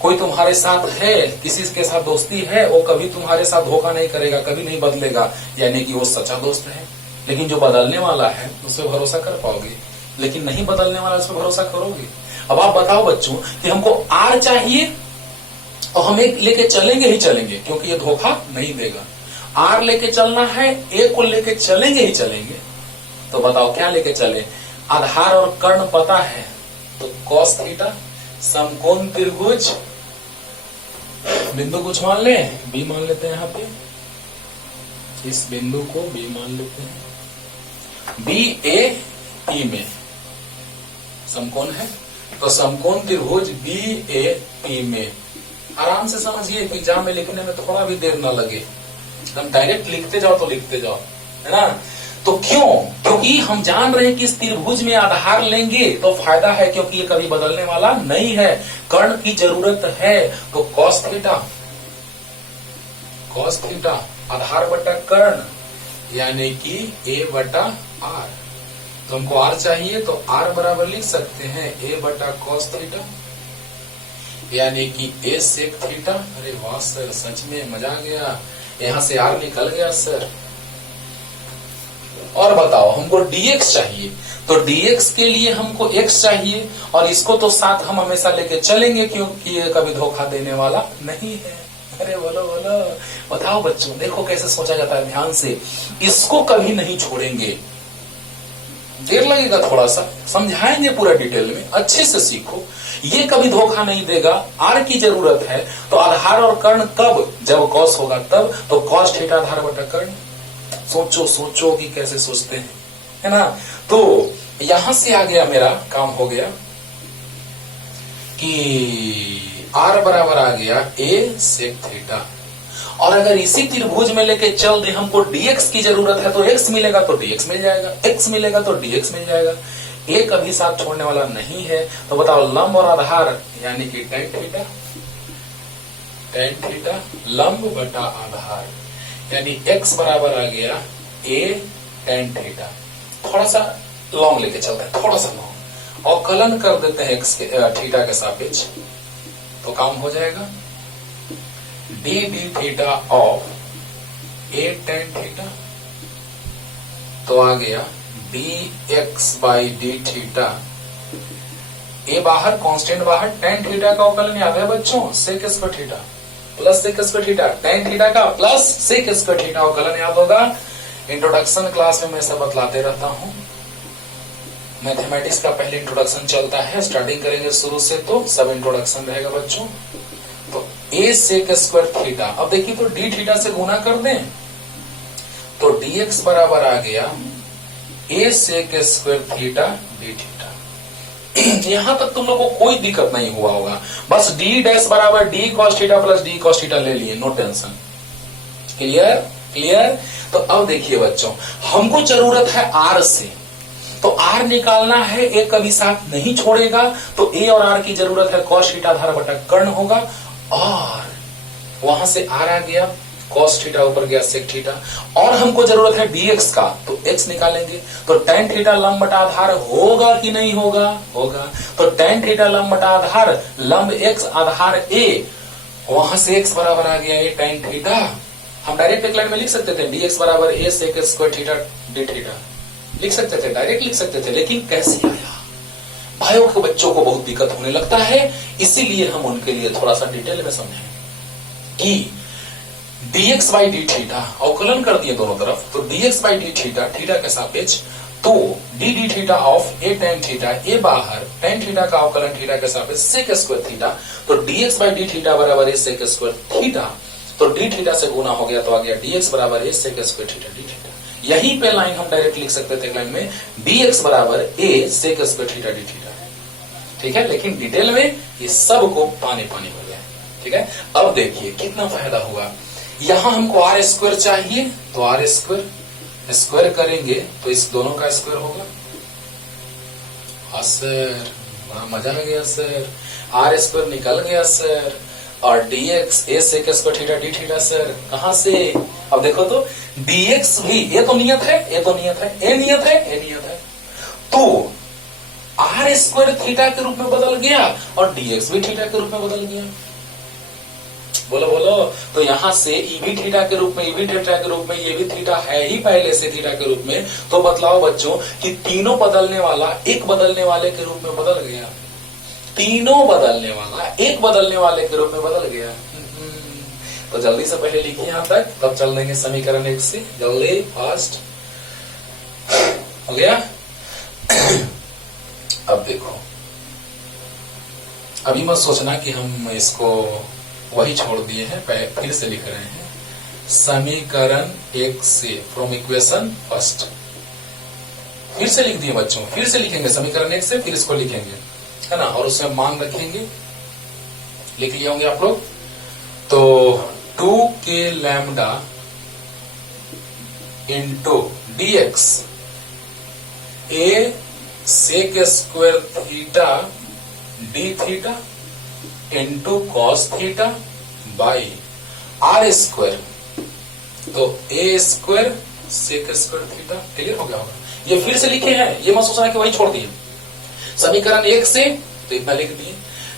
कोई तुम्हारे साथ है, किसी के साथ दोस्ती है, वो कभी तुम्हारे साथ धोखा नहीं करेगा, कभी नहीं बदलेगा, यानी कि वो सच्चा दोस्त है। लेकिन जो बदलने वाला है उस पर भरोसा कर पाओगे, लेकिन नहीं बदलने वाला उस पर भरोसा करोगे। अब आप बताओ बच्चों कि हमको आर चाहिए और हम एक लेके चलेंगे ही चलेंगे, क्योंकि ये धोखा नहीं देगा। आर लेके चलना है, ए को लेके चलेंगे ही चलेंगे। तो बताओ क्या लेके चले, आधार और कर्ण पता है, तो कॉस थीटा, समकोण त्रिभुज, बिंदु कुछ मान ले, बी मान लेते हैं यहाँ पे, इस बिंदु को बी मान लेते हैं, बी ए ई में समकोण है, तो समकोण त्रिभुज बी ए पी में। आराम से समझिए, एग्जाम में लिखने में थोड़ा भी देर ना लगे, एकदम डायरेक्ट लिखते जाओ तो लिखते जाओ, है ना। तो क्यों? क्योंकि हम जान रहे हैं कि इस त्रिभुज में आधार लेंगे तो फायदा है, क्योंकि ये कभी बदलने वाला नहीं है, कर्ण की जरूरत है। तो कॉस थीटा, कॉस थीटा आधार बटा कर्ण, यानी कि ए बटा आर। तो हमको आर चाहिए, तो आर बराबर लिख सकते हैं ए बटा कॉस थीटा, यानी कि ए सेक थीटा। अरे वाह सर, सच में मजा आ गया, यहां से आर निकल गया सर। और बताओ हमको dx चाहिए, तो dx के लिए हमको x चाहिए, और इसको तो साथ हम हमेशा लेके चलेंगे क्योंकि ये कभी धोखा देने वाला नहीं है। अरे बोलो बोलो, बताओ बच्चों, देखो कैसे सोचा जाता है ध्यान से, इसको कभी नहीं छोड़ेंगे। देर लगेगा थोड़ा सा, समझाएंगे पूरा डिटेल में, अच्छे से सीखो। ये कभी धोखा नहीं देगा, आर की जरूरत है, तो आधार और कर्ण कब, जब कॉस होगा तब, तो कॉस थीटा आधार बटा कर्ण। सोचो सोचो कि कैसे सोचते हैं, है ना। तो यहां से आ गया, मेरा काम हो गया कि आर बराबर आ गया ए सेक थीटा। और अगर इसी त्रिभुज में लेके चल दे, हमको dx की जरूरत है, तो x मिलेगा तो dx मिल जाएगा, x मिलेगा तो dx मिल जाएगा। a कभी साथ छोड़ने वाला नहीं है, तो बताओ लंब और आधार यानी कि tan थीटा लंब बटा आधार, यानी x बराबर आ गया a tan थीटा। थोड़ा सा लॉन्ग लेके चलते हैं, थोड़ा सा लॉन्ग, और कलन कर देते हैं x के थीटा के सापेक्ष, तो काम हो जाएगा d theta of a tan theta, तो आ गया dx by d theta. A बाहर, कांस्टेंट बाहर, tan थीटा का अवकलन याद है बच्चों, sec square theta plus sec square theta, tan theta का प्लस सेक स्क्वायर थीटा अवकलन याद होगा। इंट्रोडक्शन क्लास में मैं सब बतलाते रहता हूं, मैथमेटिक्स का पहले इंट्रोडक्शन चलता है, स्टार्टिंग करेंगे शुरू से तो सब इंट्रोडक्शन रहेगा बच्चों। तो ए सेक स्क्वायर थीटा, अब देखिए तो डी थीटा से गुना कर दें, तो dx बराबर आ गया a sec square theta D theta. यहां तक तुम लोग को कोई दिक्कत नहीं हुआ होगा, बस डी डैश बराबर D cos theta plus d cos theta ले लिए, नो टेंशन। Clear clear. तो अब देखिए बच्चों, हमको जरूरत है आर से, तो आर निकालना है, ए कभी साथ नहीं छोड़ेगा, तो ए और आर की जरूरत है, कॉस थीटा आधार बटा कर्ण होगा, और वहां से आर आ गया, कॉस थीटा ऊपर गया सेक थीटा, और हमको जरूरत है dx का, तो x निकालेंगे, तो tan थीटा लंब बटा आधार होगा कि नहीं होगा, होगा, तो tan थीटा लंब बटा आधार लंब x आधार a, वहां से x बराबर आ गया a tan थीटा। हम डायरेक्ट एक लाइन में लिख सकते थे dx बराबर a sec square theta D theta, लिख सकते थे, डायरेक्ट लिख सकते थे, लेकिन कैसे आया, भाइयों के बच्चों को बहुत दिक्कत होने लगता है, इसीलिए हम उनके लिए थोड़ा सा डिटेल में समझें कि dx बाई डी थीटा अवकलन कर दिए दोनों तरफ, तो dx by d theta, theta के सापेक्ष, तो d d theta of a tan theta, a बाहर, tan थीटा का अवकलन थीटा के सापेक्ष सेक स्क्वायर थीटा, तो dx बाई डी थीटा बराबर ए सेक स्क्वायर थीटा, तो डी थीटा से गुना हो गया, तो आ गया dx बराबर a sec square theta D theta. यहीं पे लाइन हम डायरेक्ट लिख सकते थे लाइन में, dx बराबर a sec square theta D theta, ठीक है, लेकिन डिटेल में ये सब को पानी पानी हो गया, ठीक है। अब देखिए कितना फायदा हुआ, यहां हमको आर स्क्वायर चाहिए, तो आर स्क्वायर स्क्वायर करेंगे तो इस दोनों का स्क्वायर होगा। हाँ सर, बड़ा मजा आ गया सर, आर स्क्वायर निकल गया सर, और dx a sec square theta D theta sir, कहां से, अब देखो तो dx भी, ये तो नियत है, ये तो नियत है, ए नियत है, ए नियत है, तो आर स्क्वायर थीटा के रूप में बदल गया, और dx भी थीटा के रूप में बदल गया। बोलो बोलो, तो यहां से ई भी थीटा के रूप में, ई भी थीटा के रूप में, ये भी थीटा है ही पहले से थीटा के रूप में, तो बतलाओ बच्चों कि तीनों बदलने वाला एक बदलने वाले के रूप में बदल गया, तीनों बदलने वाला एक बदलने वाले के रूप में बदल गया। तो जल्दी से पहले लिखिए यहां तक, तब चल देंगे समीकरण एक से, जल्दी फास्ट हो गया। अब देखो, अभी मत सोचना कि हम इसको वही छोड़ दिए हैं, फिर से लिख रहे हैं समीकरण एक से, फ्रॉम इक्वेशन फर्स्ट, फिर से लिख दिए बच्चों, फिर से लिखेंगे समीकरण एक से, फिर इसको लिखेंगे, है ना, और उसमें मान रखेंगे, लिख लिए होंगे आप लोग। तो 2k lambda into dx a sec square theta D theta into cos theta by are square, तो a square sec square theta, clear हो गया होगा। ये फिर से लिखे हैं, ये मत सोचना कि वही छोड़ दिए। समीकरण 1 से तो इतना लिख दिए,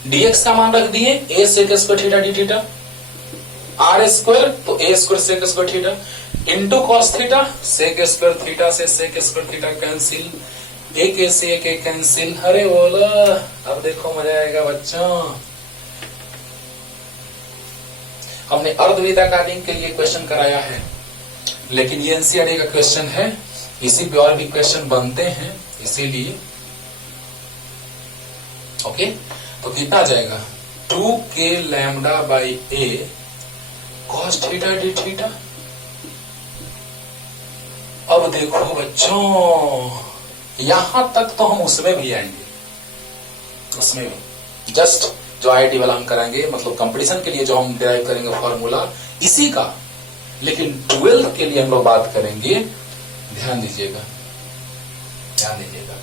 dx का मान रख दिए a sec square theta D theta, r square तो a square sec square theta into cos theta, sec square theta से सेक स्क्वायर थीटा कैंसिल, एक से एक कैंसिल। अरे बोला अब देखो मजा आएगा बच्चों। हमने अर्धवेदाकालीन के लिए क्वेश्चन कराया है, लेकिन ये एनसीईआरटी का क्वेश्चन है, इसी पे और भी क्वेश्चन बनते हैं, इसीलिए ओके। तो कितना जाएगा 2k lambda by a cos theta D theta. अब देखो बच्चों यहां तक तो हम उसमें भी आएंगे, उसमें भी जस्ट जो आईआईटी वाला हम कराएंगे, मतलब कंपटीशन के लिए जो हम डिराइव करेंगे फॉर्मूला इसी का, लेकिन 12th के लिए हम लोग बात करेंगे। ध्यान दीजिएगा, ध्यान दीजिएगा।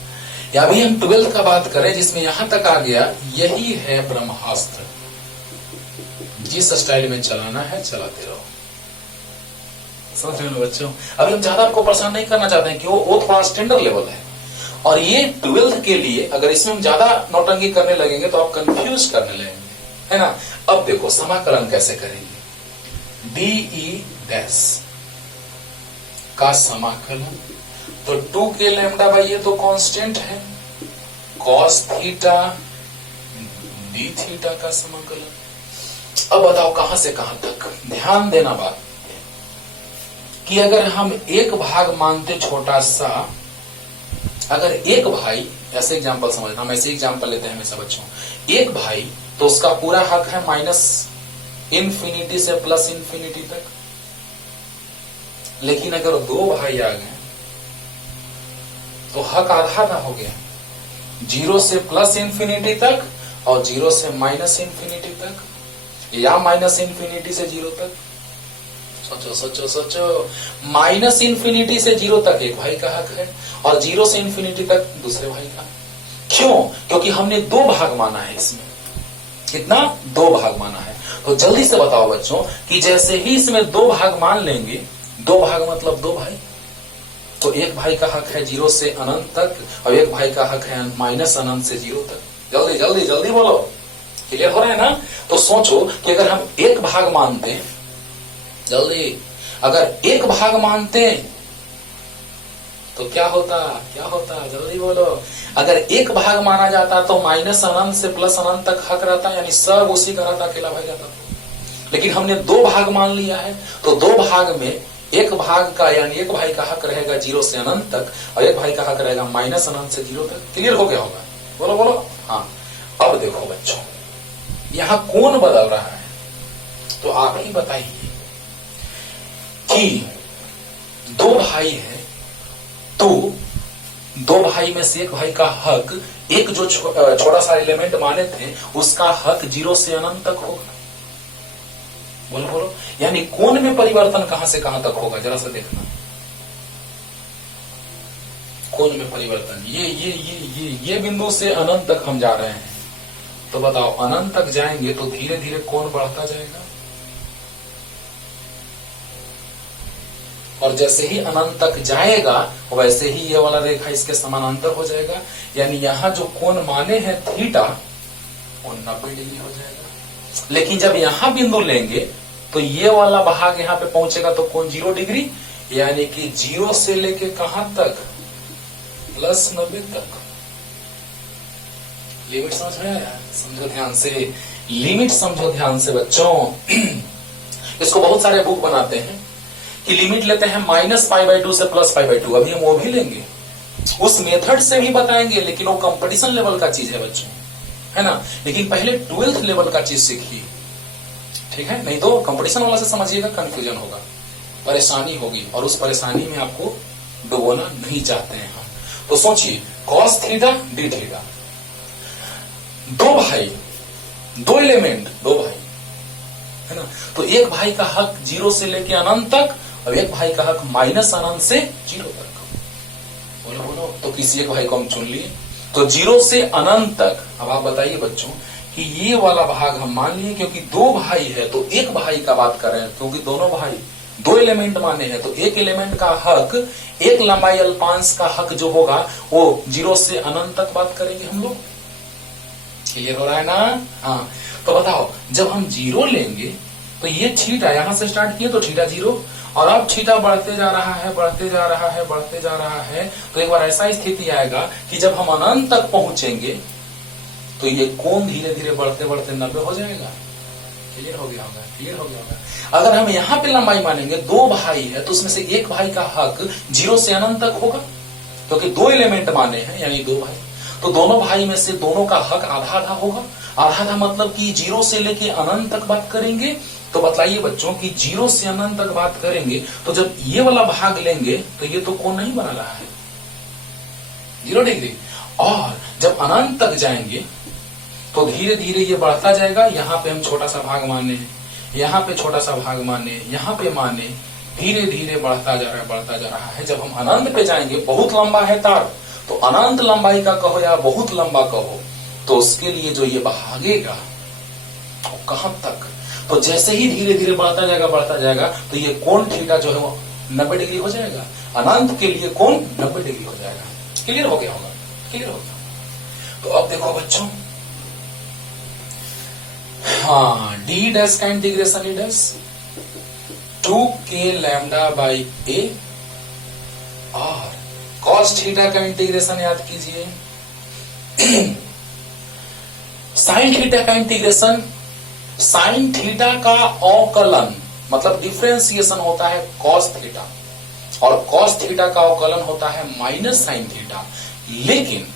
या अभी हम 12th का बात करें जिसमें यहां तक आ गया, यही है ब्रह्मास्त्र। जिस स्टाइल में चलाना है चलाते रहो, समझ रहे हो बच्चों। अभी हम ज्यादा आपको परेशान नहीं करना चाहते हैं कि वो थोड़ा स्टैंडर्ड लेवल है, और ये 12th के लिए अगर इसमें हम ज्यादा नौटंकी करने लगेंगे तो आप कंफ्यूज करने लगेंगे, है ना। अब देखो समाकलन कैसे करेंगे, डी डैश का समाकलन, तो 2k लैम्डा बाई ये तो कांस्टेंट है, cos थीटा डी थीटा का समाकलन। अब बताओ कहां से कहां तक, ध्यान देना बात कि अगर हम एक भाग मानते छोटा सा, अगर एक भाई, ऐसे एग्जांपल समझना, हम ऐसे एग्जांपल लेते हैं हमेशा बच्चों, एक भाई तो उसका पूरा हक है माइनस इंफिनिटी से प्लस इंफिनिटी तक, लेकिन अगर दो भाई आ गए तो हक आधा आधा हो गया, 0 से प्लस इंफिनिटी तक और 0 से माइनस इंफिनिटी तक, या माइनस इंफिनिटी से 0 तक। सोचो सोचो सोचो, माइनस इंफिनिटी से 0 तक एक भाई का हक है और 0 से इंफिनिटी तक दूसरे भाई का। क्यों? क्योंकि हमने 2 भाग माना है इसमें। कितना? 2 भाग माना है। तो जल्दी से बताओ बच्चों कि जैसे ही इसमें 2 भाग मान लेंगे, 2 भाग मतलब 2 भाई, तो एक भाई का हक है 0 से अनंत तक और एक भाई का हक है माइनस अनंत से 0 तक। जल्दी जल्दी जल्दी बोलो, क्लियर हो रहा है ना। तो सोचो कि अगर हम एक भाग मानते हैं, जल्दी, अगर एक भाग मानते तो क्या होता, क्या होता, जल्दी बोलो। अगर एक भाग माना जाता तो माइनस अनंत से प्लस अनंत तक हक रहता, यानी सब उसी का रहता, अकेला भाई रहता। लेकिन हमने 2 भाग मान लिया है, तो 2 भाग में एक भाग का यानी एक भाई का हक रहेगा 0 से अनंत तक और एक भाई का हक रहेगा माइनस अनंत से 0 तक। क्लियर हो गया होगा? बोलो बोलो। हाँ, अब देखो बच्चों यहां कौन बदल रहा है, तो आप ही बताइए कि 2 भाई है तो 2 भाई में से एक भाई का हक, एक जो छोटा सा एलिमेंट माने थे उसका हक 0 से अनंत तक होगा। बोलो बोलो, यानी कोण में परिवर्तन कहां से कहां तक होगा, जरा सा देखना। कोण में परिवर्तन ये बिंदु से अनंत तक हम जा रहे हैं, तो बताओ अनंत तक जाएंगे तो धीरे धीरे कोण बढ़ता जाएगा, और जैसे ही अनंत तक जाएगा वैसे ही ये वाला रेखा इसके समानांतर हो जाएगा, यानी यहां जो कोण माने हैं थीटा वो 90 डिग्री हो जाएगा। लेकिन जब यहां बिंदु लेंगे तो ये वाला भाग यहां पे पहुंचेगा तो कोण 0 डिग्री, यानी कि 0 से लेके कहां तक, प्लस 90 तक। लिमिट समझ में आया? समझो ध्यान से, लिमिट समझो ध्यान से बच्चों। इसको बहुत सारे बुक बनाते हैं कि लिमिट लेते हैं -π/2 से +π/2, अभी हम वो भी लेंगे, उस मेथड से भी बताएंगे, लेकिन वो कंपटीशन लेवल का चीज है बच्चों, है ना। लेकिन पहले 12th लेवल का चीज सीखिए, ठीक है, नहीं तो कंपटीशन वाला से समझिएगा कंफ्यूजन होगा, परेशानी होगी, और उस परेशानी में आपको डुबोना नहीं चाहते हैं हम। तो सोचिए cos थीटा डी थीटा, 2 भाई, 2 एलिमेंट, 2 भाई, है ना। तो एक भाई का हक 0 से लेके अनंत तक और एक भाई का हक माइनस अनंत से 0 तक। बोलो बोलो, तो किसी एक भाई को हम चुन लिए, तो 0 से अनंत तक। अब आप बताइए बच्चों कि ये वाला भाग हम मान लिए, क्योंकि 2 भाई है तो एक भाई का बात कर रहे हैं, क्योंकि दोनों भाई दो एलिमेंट माने हैं तो एक एलिमेंट का हक, एक लंबाई अल्पांश का हक जो होगा वो 0 से अनंत तक बात करेंगे हम लोग। क्लियर हो रहा है ना? हाँ, तो बताओ जब हम 0 लेंगे तो ये थीटा यहां से स्टार्ट किए तो थीटा 0, और अब थीटा बढ़ते जा रहा है, बढ़ते जा रहा है, बढ़ते जा रहा है, तो एक बार ऐसा स्थिति आएगा कि जब हम अनंत तक पहुंचेंगे तो ये कोण धीरे धीरे बढ़ते बढ़ते 90 हो जाएगा। क्लियर हो गया होगा? क्लियर हो गया होगा? अगर हम यहाँ पे लंबाई मानेंगे, दो भाई है तो उसमें से एक भाई का हक 0 से अनंत तक होगा, क्योंकि दो एलिमेंट माने हैं यानी दो भाई, तो दोनों भाई में से दोनों का हक आधा आधा होगा। आधा आधा मतलब कि 0 से लेके अनंत तक बात करेंगे। तो बतलाइए बच्चों कि 0 से अनंत तक बात करेंगे तो जब ये वाला भाग लेंगे तो ये तो कोण नहीं बना रहा है 0 डिग्री, और जब अनंत तक जाएंगे तो धीरे धीरे ये बढ़ता जाएगा। यहाँ पे हम छोटा सा भाग माने, यहाँ पे छोटा सा भाग माने, यहाँ पे माने, धीरे धीरे बढ़ता जा रहा है, बढ़ता जा रहा है। जब हम अनंत पे जाएंगे, बहुत लंबा है तार, तो अनंत लंबाई का कहो या बहुत लंबा कहो, तो उसके लिए जो ये भागेगा वो कहां तक, तो जैसे ही धीरे धीरे बढ़ता जाएगा तो ये कोण थीटा जो है वो 90 डिग्री हो जाएगा। अनंत के लिए कोण 90 डिग्री हो जाएगा। क्लियर हो गया होगा? क्लियर हो गया? तो अब देखो बच्चों, हाँ, डी डैश का integration is 2k lambda by a, और कॉस थीटा का इंटीग्रेशन याद कीजिए साइन थीटा का इंटीग्रेशन, साइन थीटा का अवकलन मतलब डिफरेंशिएशन होता है कॉस थीटा, और कॉस थीटा का अवकलन होता है माइनस साइन थीटा, लेकिन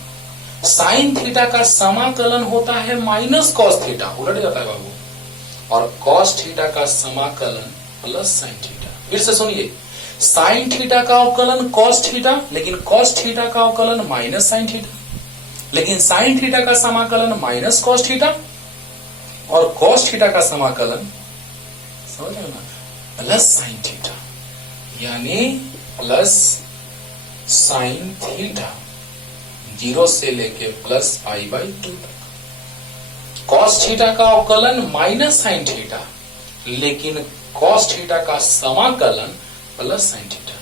साइन थीटा का समाकलन होता है माइनस कॉस थीटा, उलट जाता है बाबू, और कॉस थीटा का समाकलन प्लस साइन थीटा। फिर से सुनिए, साइन थीटा का अवकलन कॉस थीटा, लेकिन कॉस थीटा का अवकलन माइनस साइन थीटा, लेकिन साइन थीटा का समाकलन माइनस कॉस थीटा, और कॉस थीटा का समाकलन समझ रहे ना प्लस साइन थीटा, यानी प्लस साइन थीटा 0 से लेके प्लस पाई बाई 2 तक। कॉस थीटा का अवकलन माइनस साइन थीटा, लेकिन कॉस थीटा का समाकलन प्लस साइन थीटा।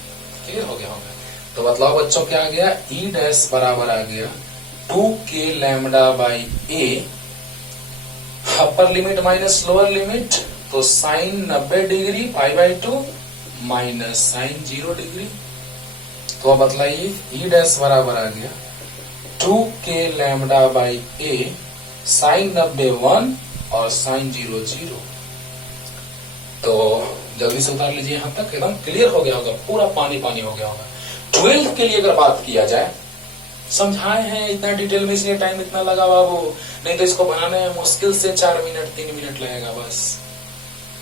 क्लियर हो गया होगा? तो बतलाओ बच्चों क्या आ गया, ई डैश बराबर आ गया 2k lambda by a, upper limit minus lower limit, तो sine 90 degree pi by 2 minus sine 0 degree. तो अब बतलाइए, ई डैश बराबर आ गया 2k lambda by A, sine 90 1 और साइन 0 0। तो जल्दी से उतार लीजिए, यहां तक एकदम क्लियर हो गया होगा, पूरा पानी पानी हो गया होगा। 12th के लिए अगर बात किया जाए, समझाए हैं इतना डिटेल में, इसलिए टाइम इतना लगा बाबू, नहीं तो इसको बनाने में मुश्किल से 4 मिनट 3 मिनट लगेगा बस।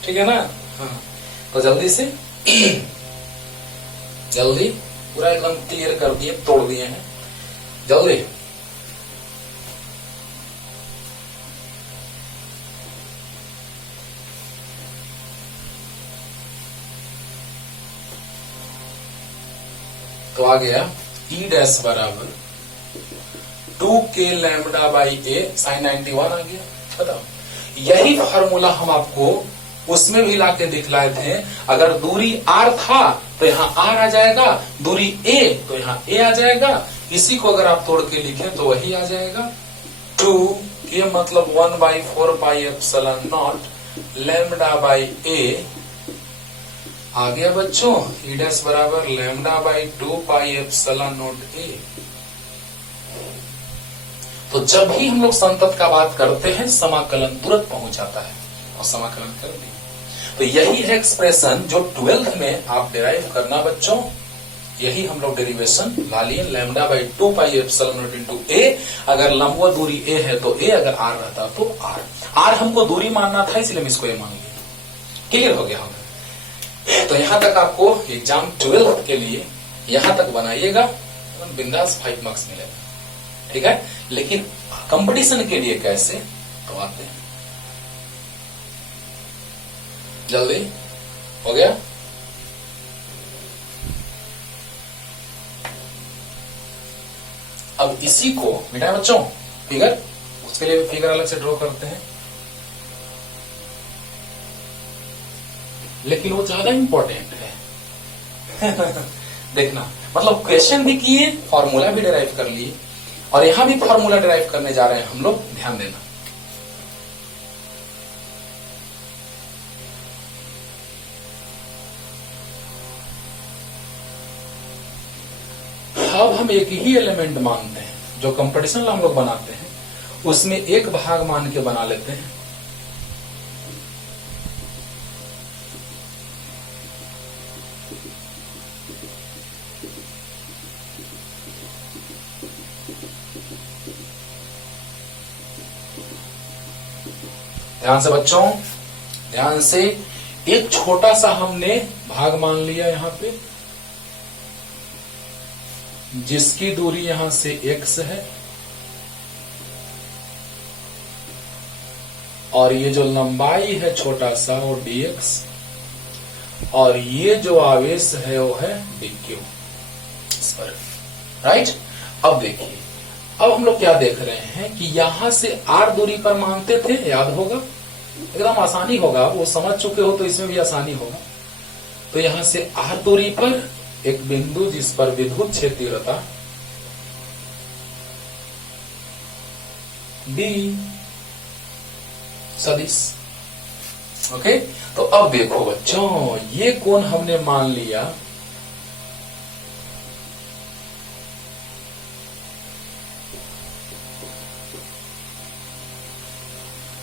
ठीक है ना? हाँ, तो जल्दी से जल्दी पूरा एकदम क्लियर कर दिए, तोड़ दिए हैं जल्दी। तो आ गया ई डैश बराबर 2k lambda by A sine 91 आ गया। बताओ, यही फॉर्मूला हम आपको उसमें भी लाके दिखलाए थे। अगर दूरी r था तो यहाँ r आ जाएगा, दूरी a तो यहाँ a आ जाएगा। इसी को अगर आप तोड़ के लिखें तो वही आ जाएगा 2k मतलब 1/4 pi epsilon not lambda by a आ गया बच्चों। ई डैश बराबर lambda by 2 pi epsilon not a। तो जब भी हम लोग संतत का बात करते हैं, समाकलन तुरंत पहुंच जाता है और समाकलन कर दें। तो यही है एक्सप्रेशन जो 12th में आप डिराइव करना बच्चों। यही हम लोग डेरिवेशन ला लिए, lambda by 2 pi epsilon not into a। अगर लंबवत दूरी a है तो a, अगर r रहता तो r हमको दूरी मानना था, इसलिए हम इसको a मान लिया। क्लियर हो गया होगा? तो यहां तक आपको एग्जाम 12th के लिए यहां तक बनाइएगा, बिंदास 5 मार्क्स मिलेगा। ठीक है, लेकिन कंपटीशन के लिए कैसे, तो आते हैं। जल्दी हो गया? अब इसी को मिटा बच्चों फिगर, उसके लिए फिगर अलग से ड्रॉ करते हैं। लेकिन वो ज्यादा इंपॉर्टेंट है। देखना, मतलब क्वेश्चन भी किए, फॉर्मूला भी डिराइव कर लिए, और यहां भी फॉर्मूला डिराइव करने जा रहे हैं हम लोग, ध्यान देना। अब हम एक ही एलिमेंट मानते हैं, जो कंपटीशन हम लोग बनाते हैं उसमें एक भाग मान के बना लेते हैं। ध्यान से बच्चों, ध्यान से, एक छोटा सा हमने भाग मान लिया यहां पे, जिसकी दूरी यहां से x है, और ये जो लंबाई है छोटा सा वो dx, और ये जो आवेश है वो है dq इस पर, राइट। अब देखिए, अब हम लोग क्या देख रहे हैं कि यहां से r दूरी पर मानते थे, याद होगा, एकदम आसानी होगा, वो समझ चुके हो तो इसमें भी आसानी होगा। तो यहां से r दूरी पर एक बिंदु जिस पर विद्युत क्षेत्र तीव्रता d सदिश, ओके। तो अब देखो बच्चों, ये कोण हमने मान लिया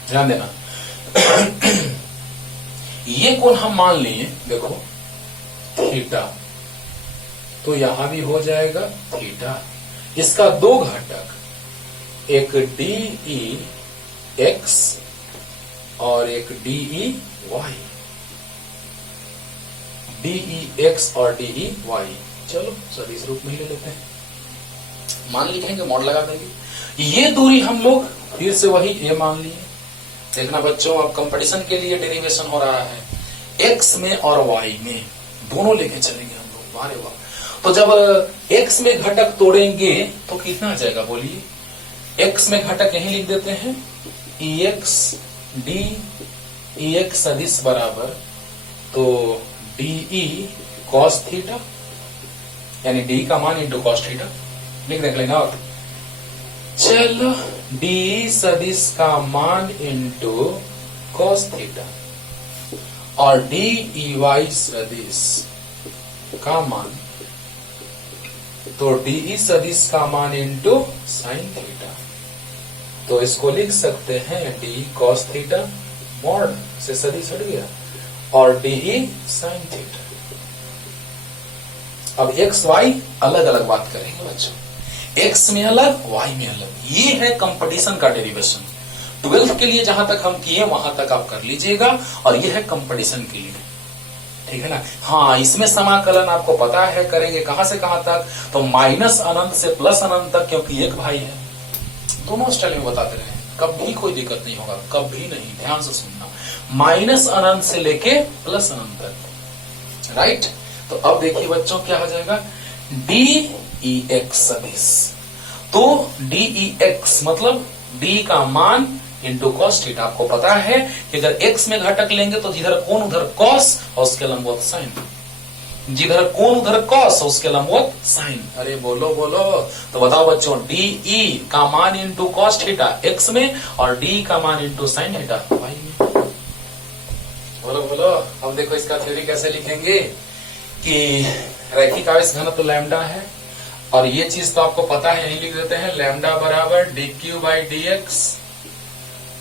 ध्यान देना, ये कोण हम मान लिए, देखो थीटा, तो यहां भी हो जाएगा थीटा। इसका दो घटक, एक डी एक्स और एक डी वाई, डी एक्स और डी वाई, चलो सदिश रूप में ही ले लेते हैं, मान लिखेंगे, मॉड लगा देंगे। ये दूरी हम लोग फिर से वही ए मान लिए। देखना बच्चों, अब कंपटीशन के लिए डेरिवेशन हो रहा है, एक्स में और वाई में, दोनों लेके चलेंगे हम लोग, वारे वाह। तो जब एक्स में घटक तोड़ेंगे तो कितना आ जाएगा बोलिए, एक्स में घटक यही लिख देते हैं, ई एक्स डी ई एक्स सदिश बराबर, तो डीई कॉस थीटा, यानी डी का मान इंटू कॉस थीटा, लिख देख लेना। और चलो, डी सदिश का मान इंटू कॉस थीटा, और डी वाई सदिश का मान, तो डी सदिश का मान इंटू साइन थीटा, तो इसको लिख सकते हैं डी कॉस थीटा, मॉड से सदिश हट गया, और डी साइन थीटा। अब एक्स वाई अलग अलग बात करेंगे बच्चों, एक्स में अलग, वाई में अलग। ये है कंपटीशन का डेरिवेशन। 12th के लिए जहां तक हम किए वहां तक आप कर लीजिएगा, और ये है कंपटीशन के लिए, ठीक है ना। हाँ, इसमें समाकलन आपको पता है, करेंगे कहां से कहां तक, तो माइनस अनंत से प्लस अनंत तक, क्योंकि एक भाई है, दोनों स्टाइल में बताते रहे, कभी कोई दिक्कत नहीं होगा, कभी नहीं, ध्यान से सुनना, माइनस अनंत से लेके प्लस अनंत तक, राइट। तो अब देखिए बच्चों क्या हो जाएगा, डी ई एक्स सदिश, तो डी ई एक्स मतलब डी का मान इंटू कॉस थीटा। आपको पता है कि अगर एक्स में घटक लेंगे तो जिधर कोण उधर कॉस और उसके लंबवत साइन, जिधर कोण उधर कॉस और उसके लंबवत साइन। अरे बोलो बोलो, तो बताओ बच्चों, डी ई का मान इंटू कॉस थीटा एक्स में, और डी का मान इंटू साइन थीटा वाई में। बोलो बोलो, अब देखो इसका थ्योरी कैसे लिखेंगे कि रैखिक आवेश घनत्व लैम्डा है, और ये चीज तो आपको पता है, यही लिख देते हैं, लैम्डा बराबर D Q by D x,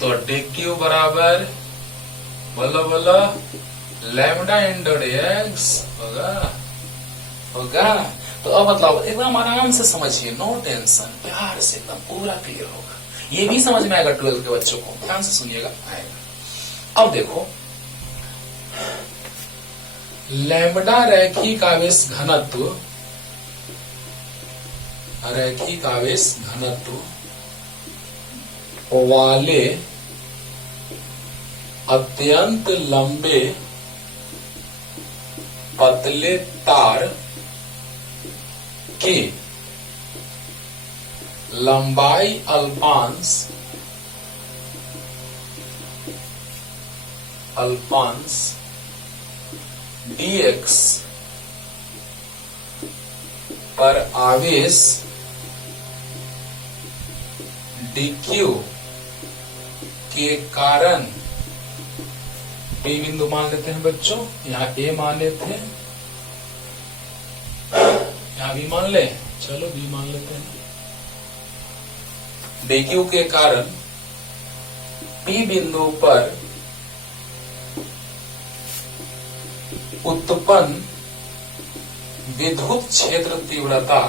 तो डी क्यू बराबर, बोलो बोलो, लैम्डा इंटू डी एक्स होगा, होगा। तो अब मतलब एकदम आराम से समझिए, नो टेंशन, प्यार से एकदम पूरा क्लियर होगा, ये भी समझ में आएगा 12th के बच्चों को, ध्यान से सुनिएगा, आएगा। अब देखो, लैम्डा रैखिक आवेश घनत्व, रैखिक आवेश घनत्व वाले अत्यंत लंबे पतले तार की लंबाई अल्पांश dx पर आवेश dq के कारण P बिंदु मान लेते हैं बच्चों, यहाँ A मान लेते हैं, यहाँ B मान ले, चलो B मान लेते हैं। dq के कारण P बिंदु पर उत्पन्न विद्युत क्षेत्र तीव्रता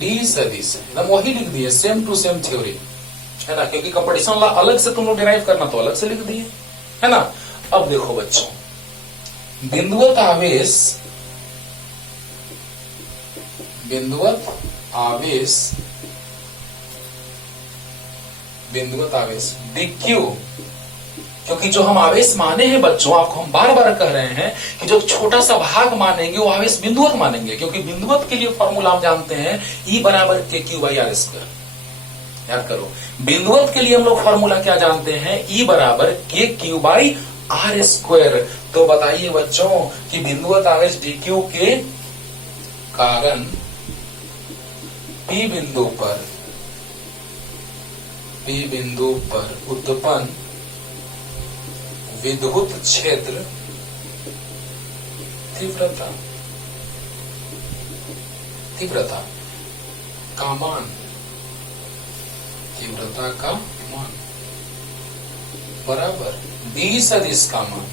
D सदिश है, एकदम वही लिख दिए, सेम टू सेम थ्योरी है ना, क्योंकि कंपटीशन ला अलग से तुम लोग डिराइव करना तो अलग से लिख दिए है ना। अब देखो बच्चों, बिंदुवत आवेश dq, क्योंकि जो हम आवेश माने हैं बच्चों, आपको हम बार बार कह रहे हैं कि जो छोटा सा भाग मानेंगे वो आवेश बिंदुवत मानेंगे, क्योंकि बिंदुवत के लिए फॉर्मूला हम जानते हैं E बराबर KQ/R²। याद करो, बिंदुवत के लिए हम लोग फॉर्मूला क्या जानते हैं, E बराबर KQ/R²। तो बताइए बच्चों कि बिंदुवत आवेश dq के कारण P बिंदु पर उत्पन्न विद्युत क्षेत्र तीव्रता का मान बराबर D सदिश का मान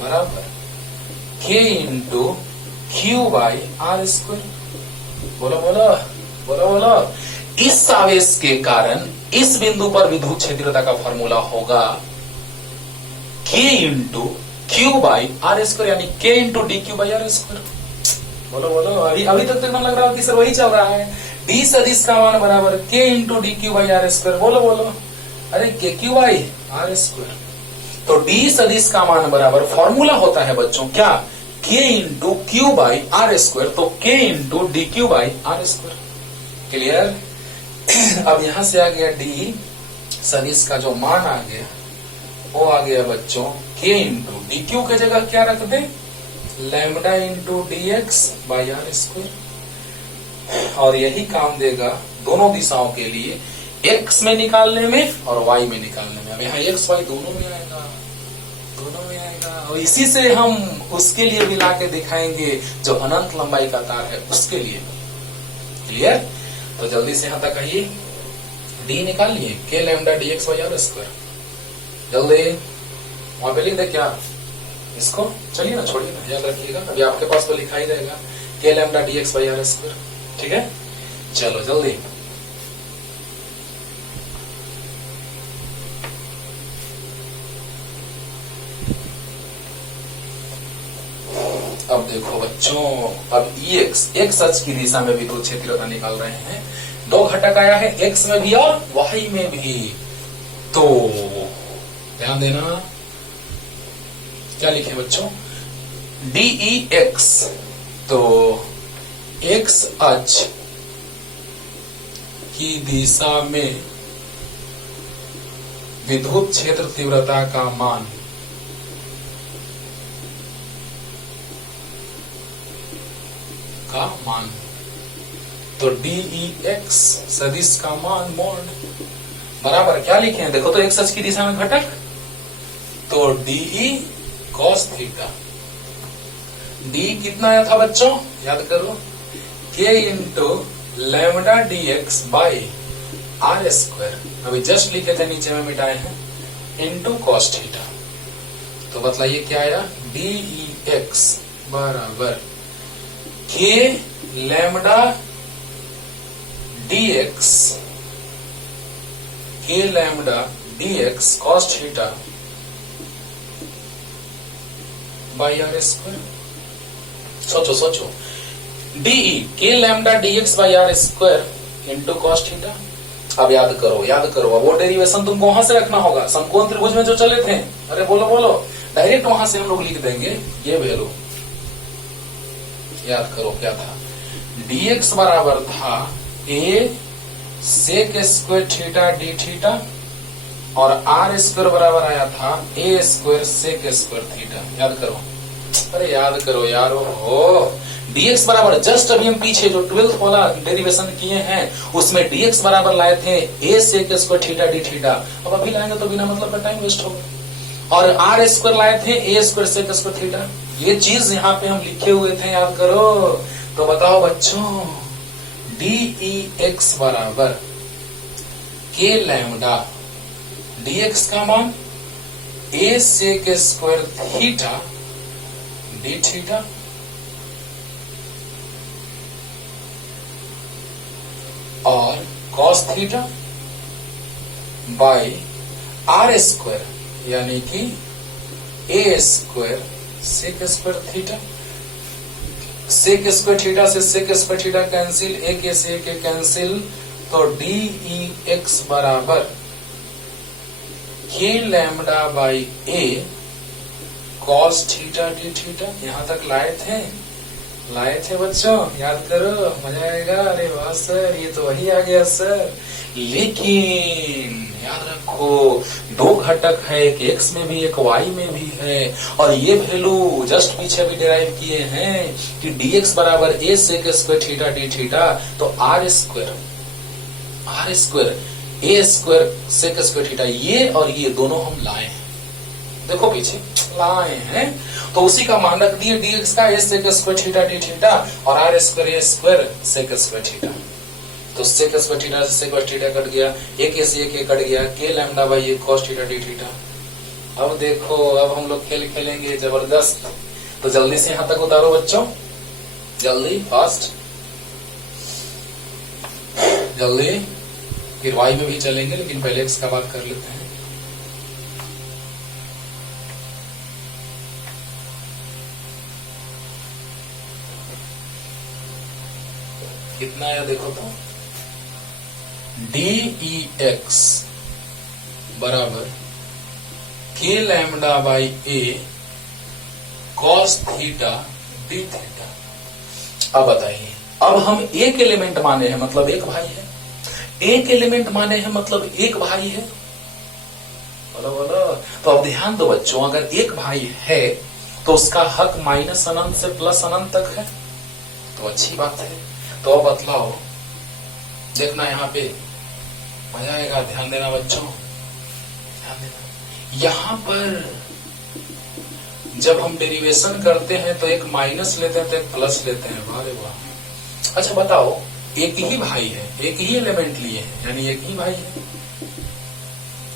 बराबर K इंटू Q/R²। बोलो। इस आवेश के कारण इस बिंदु पर विद्युत क्षेत्रता का फॉर्मूला होगा K इंटू Q/R², यानी K इंटू DQ/R²। बोलो, अभी तक तो एकदम लग रहा है कि सर वही चल रहा है। D सदिश का मान बराबर K इंटू DQ/R²। बोलो, अरे KQ/R²। तो D सदिश का मान बराबर फॉर्मूला होता है बच्चों क्या, K इंटू Q/R², तो K इंटू DQ/R²। क्लियर। अब यहां से आ गया D सदिश का जो मान आ गया वो आ गया बच्चों K इंटू DQ की जगह क्या रख दे, लैम्डा इंटू dx/R²। और यही काम देगा दोनों दिशाओं के लिए, x में निकालने में और y में निकालने में। अब यहाँ x y दोनों में आएगा, और इसी से हम उसके लिए भी लाके दिखाएंगे जो अनंत लंबाई का तार है उसके लिए। क्लियर। तो जल्दी से यहां तक आइए, D निकालिए, K लैम्डा dx/R²। जल्दी वहां पे लिख दे क्या इसको, चलिए ना, छोड़िए ना, याद रखिएगा, अभी आपके पास तो लिखा ही रहेगा K लैम्डा dx/R²। ठीक है, चलो जल्दी। अब देखो बच्चों, अब x अक्ष की दिशा में विद्युत क्षेत्रता निकाल रहे हैं। 2 घटक आया है, x में भी और y में भी। तो ध्यान देना, क्या लिखे बच्चों, dEx। तो x अक्ष की दिशा में विद्युत क्षेत्र तीव्रता का मान तो dEx सदिश का मान मोड बराबर क्या लिखे हैं, देखो तो x अक्ष की दिशा में घटक, तो dE cos थीटा। D कितना आया था बच्चों, याद करो, K इंटू लैम्डा dx/R²। अभी जस्ट लिखे थे, नीचे में मिटाए हैं, इंटू cos थीटा। तो बतलाइए क्या आया, dEx बराबर K lambda dx cos theta by R²। सोचो, DE K lambda dx/R² into cos theta. अब याद करो, अब वो डेरिवेशन तुमको वहां से रखना होगा, समकोण त्रिभुज में जो चले थे। अरे बोलो, डायरेक्ट वहां से हम लोग लिख देंगे ये वैल्यू। याद करो क्या था, dx बराबर था a sec² theta d theta और आर स्क्वायर बराबर आया था ए स्क्वायर सेक स्क्वायर थीटा। याद करो, अरे याद करो यार। हो dx बराबर जस्ट अभी हम पीछे जो 12th वाला डेरिवेशन किए हैं उसमें dx बराबर लाए थे a sec square theta D theta. अब अभी लाएंगे तो बिना मतलब का टाइम वेस्ट होगा। और आर स्क्वायर लाए थे ए स्क्वायर सेक स्क्वायर थीटा। ये चीज यहाँ पे हम लिखे हुए थे, याद करो। तो बताओ बच्चों, dx बराबर k लैम्डा dx का मान a sec square theta D theta और cos theta by are square यानी कि a square sec square theta. Sec square theta से सेक स्क्वायर थीटा कैंसिल, एक से एक कैंसिल, तो डी ई एक्स बराबर के lambda by A cos theta D theta. यहां तक लाए थे बच्चों, याद करो, मजा आएगा। अरे वाह सर, ये तो वही आ गया सर। लेकिन याद रखो, दो घटक है, एक एक्स में भी एक वाई में भी है, और ये वैल्यू जस्ट पीछे भी डिराइव किए हैं कि dx बराबर a sec square theta D theta. तो r square a square sec square theta, ये और ये दोनों हम लाए हैं। देखो पीछे लाए हैं, तो उसी का मान रख दिए dx का a sec square theta D theta और r square a square sec square theta. तो सेक स्क्वायर थीटा से सेक स्क्वायर थीटा कट गया, एक से एक कट गया, के lambda by A cos theta D theta. अब देखो, अब हम लोग खेल खेलेंगे जबरदस्त। तो जल्दी से यहां तक उतारो बच्चों, जल्दी, फास्ट, जल्दी। फिर वाई में भी चलेंगे, लेकिन पहले एक्स का बात कर लेते हैं। कितना आया देखो तो, डी ई एक्स बराबर के lambda by A cos theta D theta. अब बताइए, अब हम एक एलिमेंट माने हैं मतलब एक भाई है, एक एलिमेंट माने हैं मतलब एक भाई है। बोलो बोलो। तो अब ध्यान दो बच्चों, अगर एक भाई है तो उसका हक माइनस अनंत से प्लस अनंत तक है, तो अच्छी बात है। तो अब बतलाओ, देखना यहाँ पे मजा आएगा, ध्यान देना बच्चों, ध्यान देना। यहां पर जब हम डेरिवेशन करते हैं तो एक माइनस लेते हैं तो एक प्लस लेते हैं। वाह रे वाह। अच्छा बताओ, एक ही भाई है, एक ही एलिमेंट लिए हैं, यानी एक ही भाई है।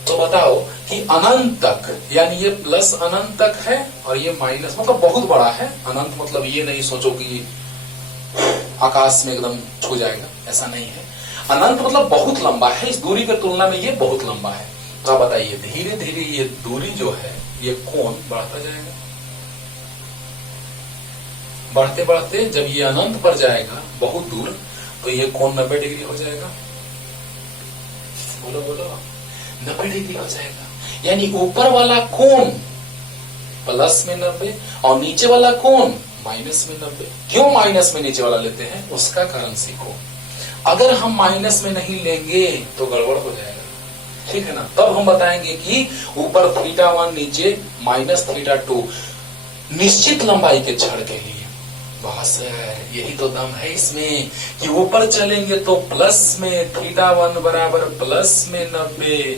तो बताओ कि अनंत तक, यानी ये प्लस अनंत तक है और ये माइनस, मतलब बहुत बड़ा है। अनंत मतलब ये नहीं सोचो कि आकाश में एकदम छू जाएगा, ऐसा नहीं है। अनंत मतलब बहुत लंबा है, इस दूरी की तुलना में ये बहुत लंबा है। तो आप बताइए, धीरे धीरे ये दूरी जो है, ये कोण बढ़ता जाएगा। बढ़ते बढ़ते जब ये अनंत पर जाएगा बहुत दूर, तो ये कोण 90 डिग्री हो जाएगा। बोलो बोलो, 90 डिग्री हो जाएगा। यानी ऊपर वाला कोण प्लस में 90 और नीचे वाला कोण माइनस में 90। क्यों माइनस में नीचे वाला लेते हैं, उसका कारण सीखो। अगर हम माइनस में नहीं लेंगे तो गड़बड़ हो जाएगा, ठीक है ना। तब हम बताएंगे कि ऊपर θ1 नीचे माइनस θ2 निश्चित लंबाई के छड़ के लिए। बस यही तो दम है इसमें कि ऊपर चलेंगे तो प्लस में θ1 बराबर प्लस में 90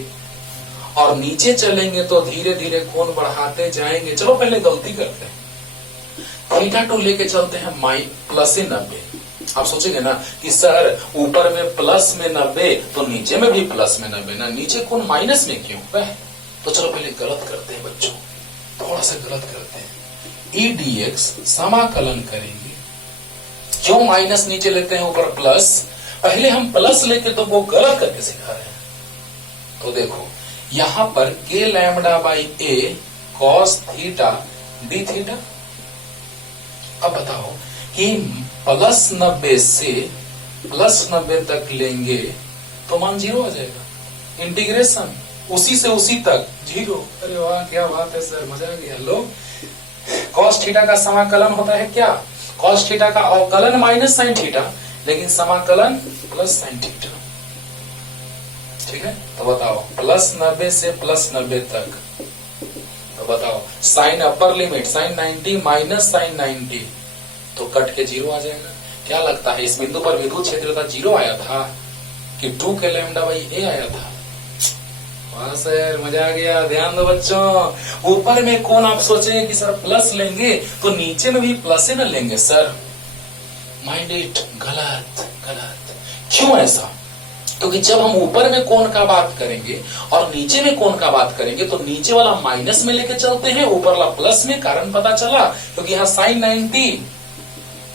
और नीचे चलेंगे तो धीरे धीरे कोण बढ़ाते जाएंगे। चलो पहले गलती करते हैं, θ2 लेके चलते हैं प्लस 90। आप सोचेंगे ना कि सर ऊपर में प्लस में 90 तो नीचे में भी प्लस में 90 ना, नीचे कौन माइनस में क्यों है? तो चलो पहले गलत करते हैं बच्चों, थोड़ा सा गलत करते हैं। ई डी एक्स समाकलन करेंगे, क्यों माइनस नीचे लेते हैं ऊपर प्लस? पहले हम प्लस लेके तो वो गलत करके सिखा रहे हैं। तो देखो यहां पर के lambda by A cos theta D theta. अब बताओ कि प्लस 90 से प्लस 90 तक लेंगे तो मान 0 आ जाएगा। इंटीग्रेशन उसी से उसी तक 0। अरे वाह क्या बात है सर, मजा आ गया। लो कॉस थीटा का समाकलन होता है क्या? कॉस थीटा का अवकलन माइनस साइन थीटा, लेकिन समाकलन प्लस साइन थीटा। ठीक है। तो बताओ प्लस 90 से प्लस 90 तक, तो बताओ sine upper limit sine 90 minus sine 90, तो कट के 0 आ जाएगा। क्या लगता है इस बिंदु पर विद्युत क्षेत्र 0 आया था कि 2 के लैम्डा बाई ए आया था? वाह सर मजा आ गया। ध्यान दो बच्चों, ऊपर में कौन आप सोचेंगे कि सर प्लस लेंगे तो नीचे में भी प्लस ही न लेंगे सर, माइंड इट, गलत गलत। क्यों ऐसा? क्योंकि जब हम ऊपर में कोण का बात करेंगे और नीचे में कोण का बात करेंगे तो नीचे वाला माइनस में लेके चलते हैं, ऊपर वाला प्लस में। कारण पता चला क्योंकि यहाँ साइन 90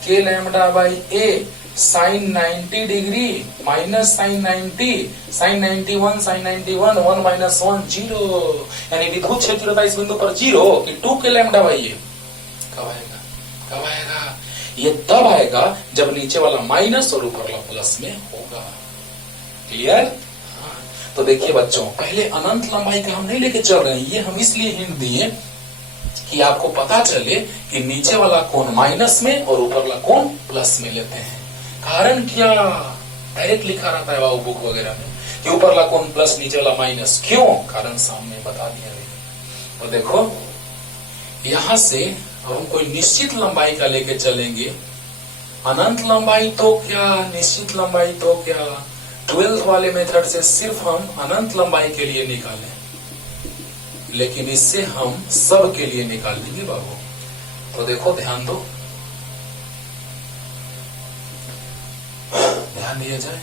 के lambda by A sine 90 degree minus sine 90 sine 91 sine 91 1 minus 1 0, यानी विद्युत क्षेत्र था इस बिंदु पर 0 कि 2 के लैम्डा बाई ए। कब आएगा? कब आएगा? ये तब आएगा जब नीचे वाला माइनस और ऊपर वाला प्लस में होगा। क्लियर? हाँ। तो देखिए बच्चों, पहले अनंत लंबाई का हम नहीं लेके चल रहे हैं, ये हम इसलिए हिंट दिए कि आपको पता चले कि नीचे वाला कोण माइनस में और ऊपर वाला कोण प्लस में लेते हैं। कारण क्या? डायरेक्ट लिखा रहता है बाबू बुक वगैरह में कि ऊपर वाला कोण प्लस नीचे वाला माइनस। क्यों? कारण सामने बता दिया गया। तो देखो यहां से हम कोई निश्चित लंबाई का लेके चलेंगे। अनंत लंबाई तो क्या, निश्चित लंबाई तो क्या, 12th वाले मेथड से सिर्फ हम अनंत लंबाई के लिए निकालें, लेकिन इससे हम सब के लिए निकाल देंगे बाबू। तो देखो ध्यान दो, ध्यान दिया जाए।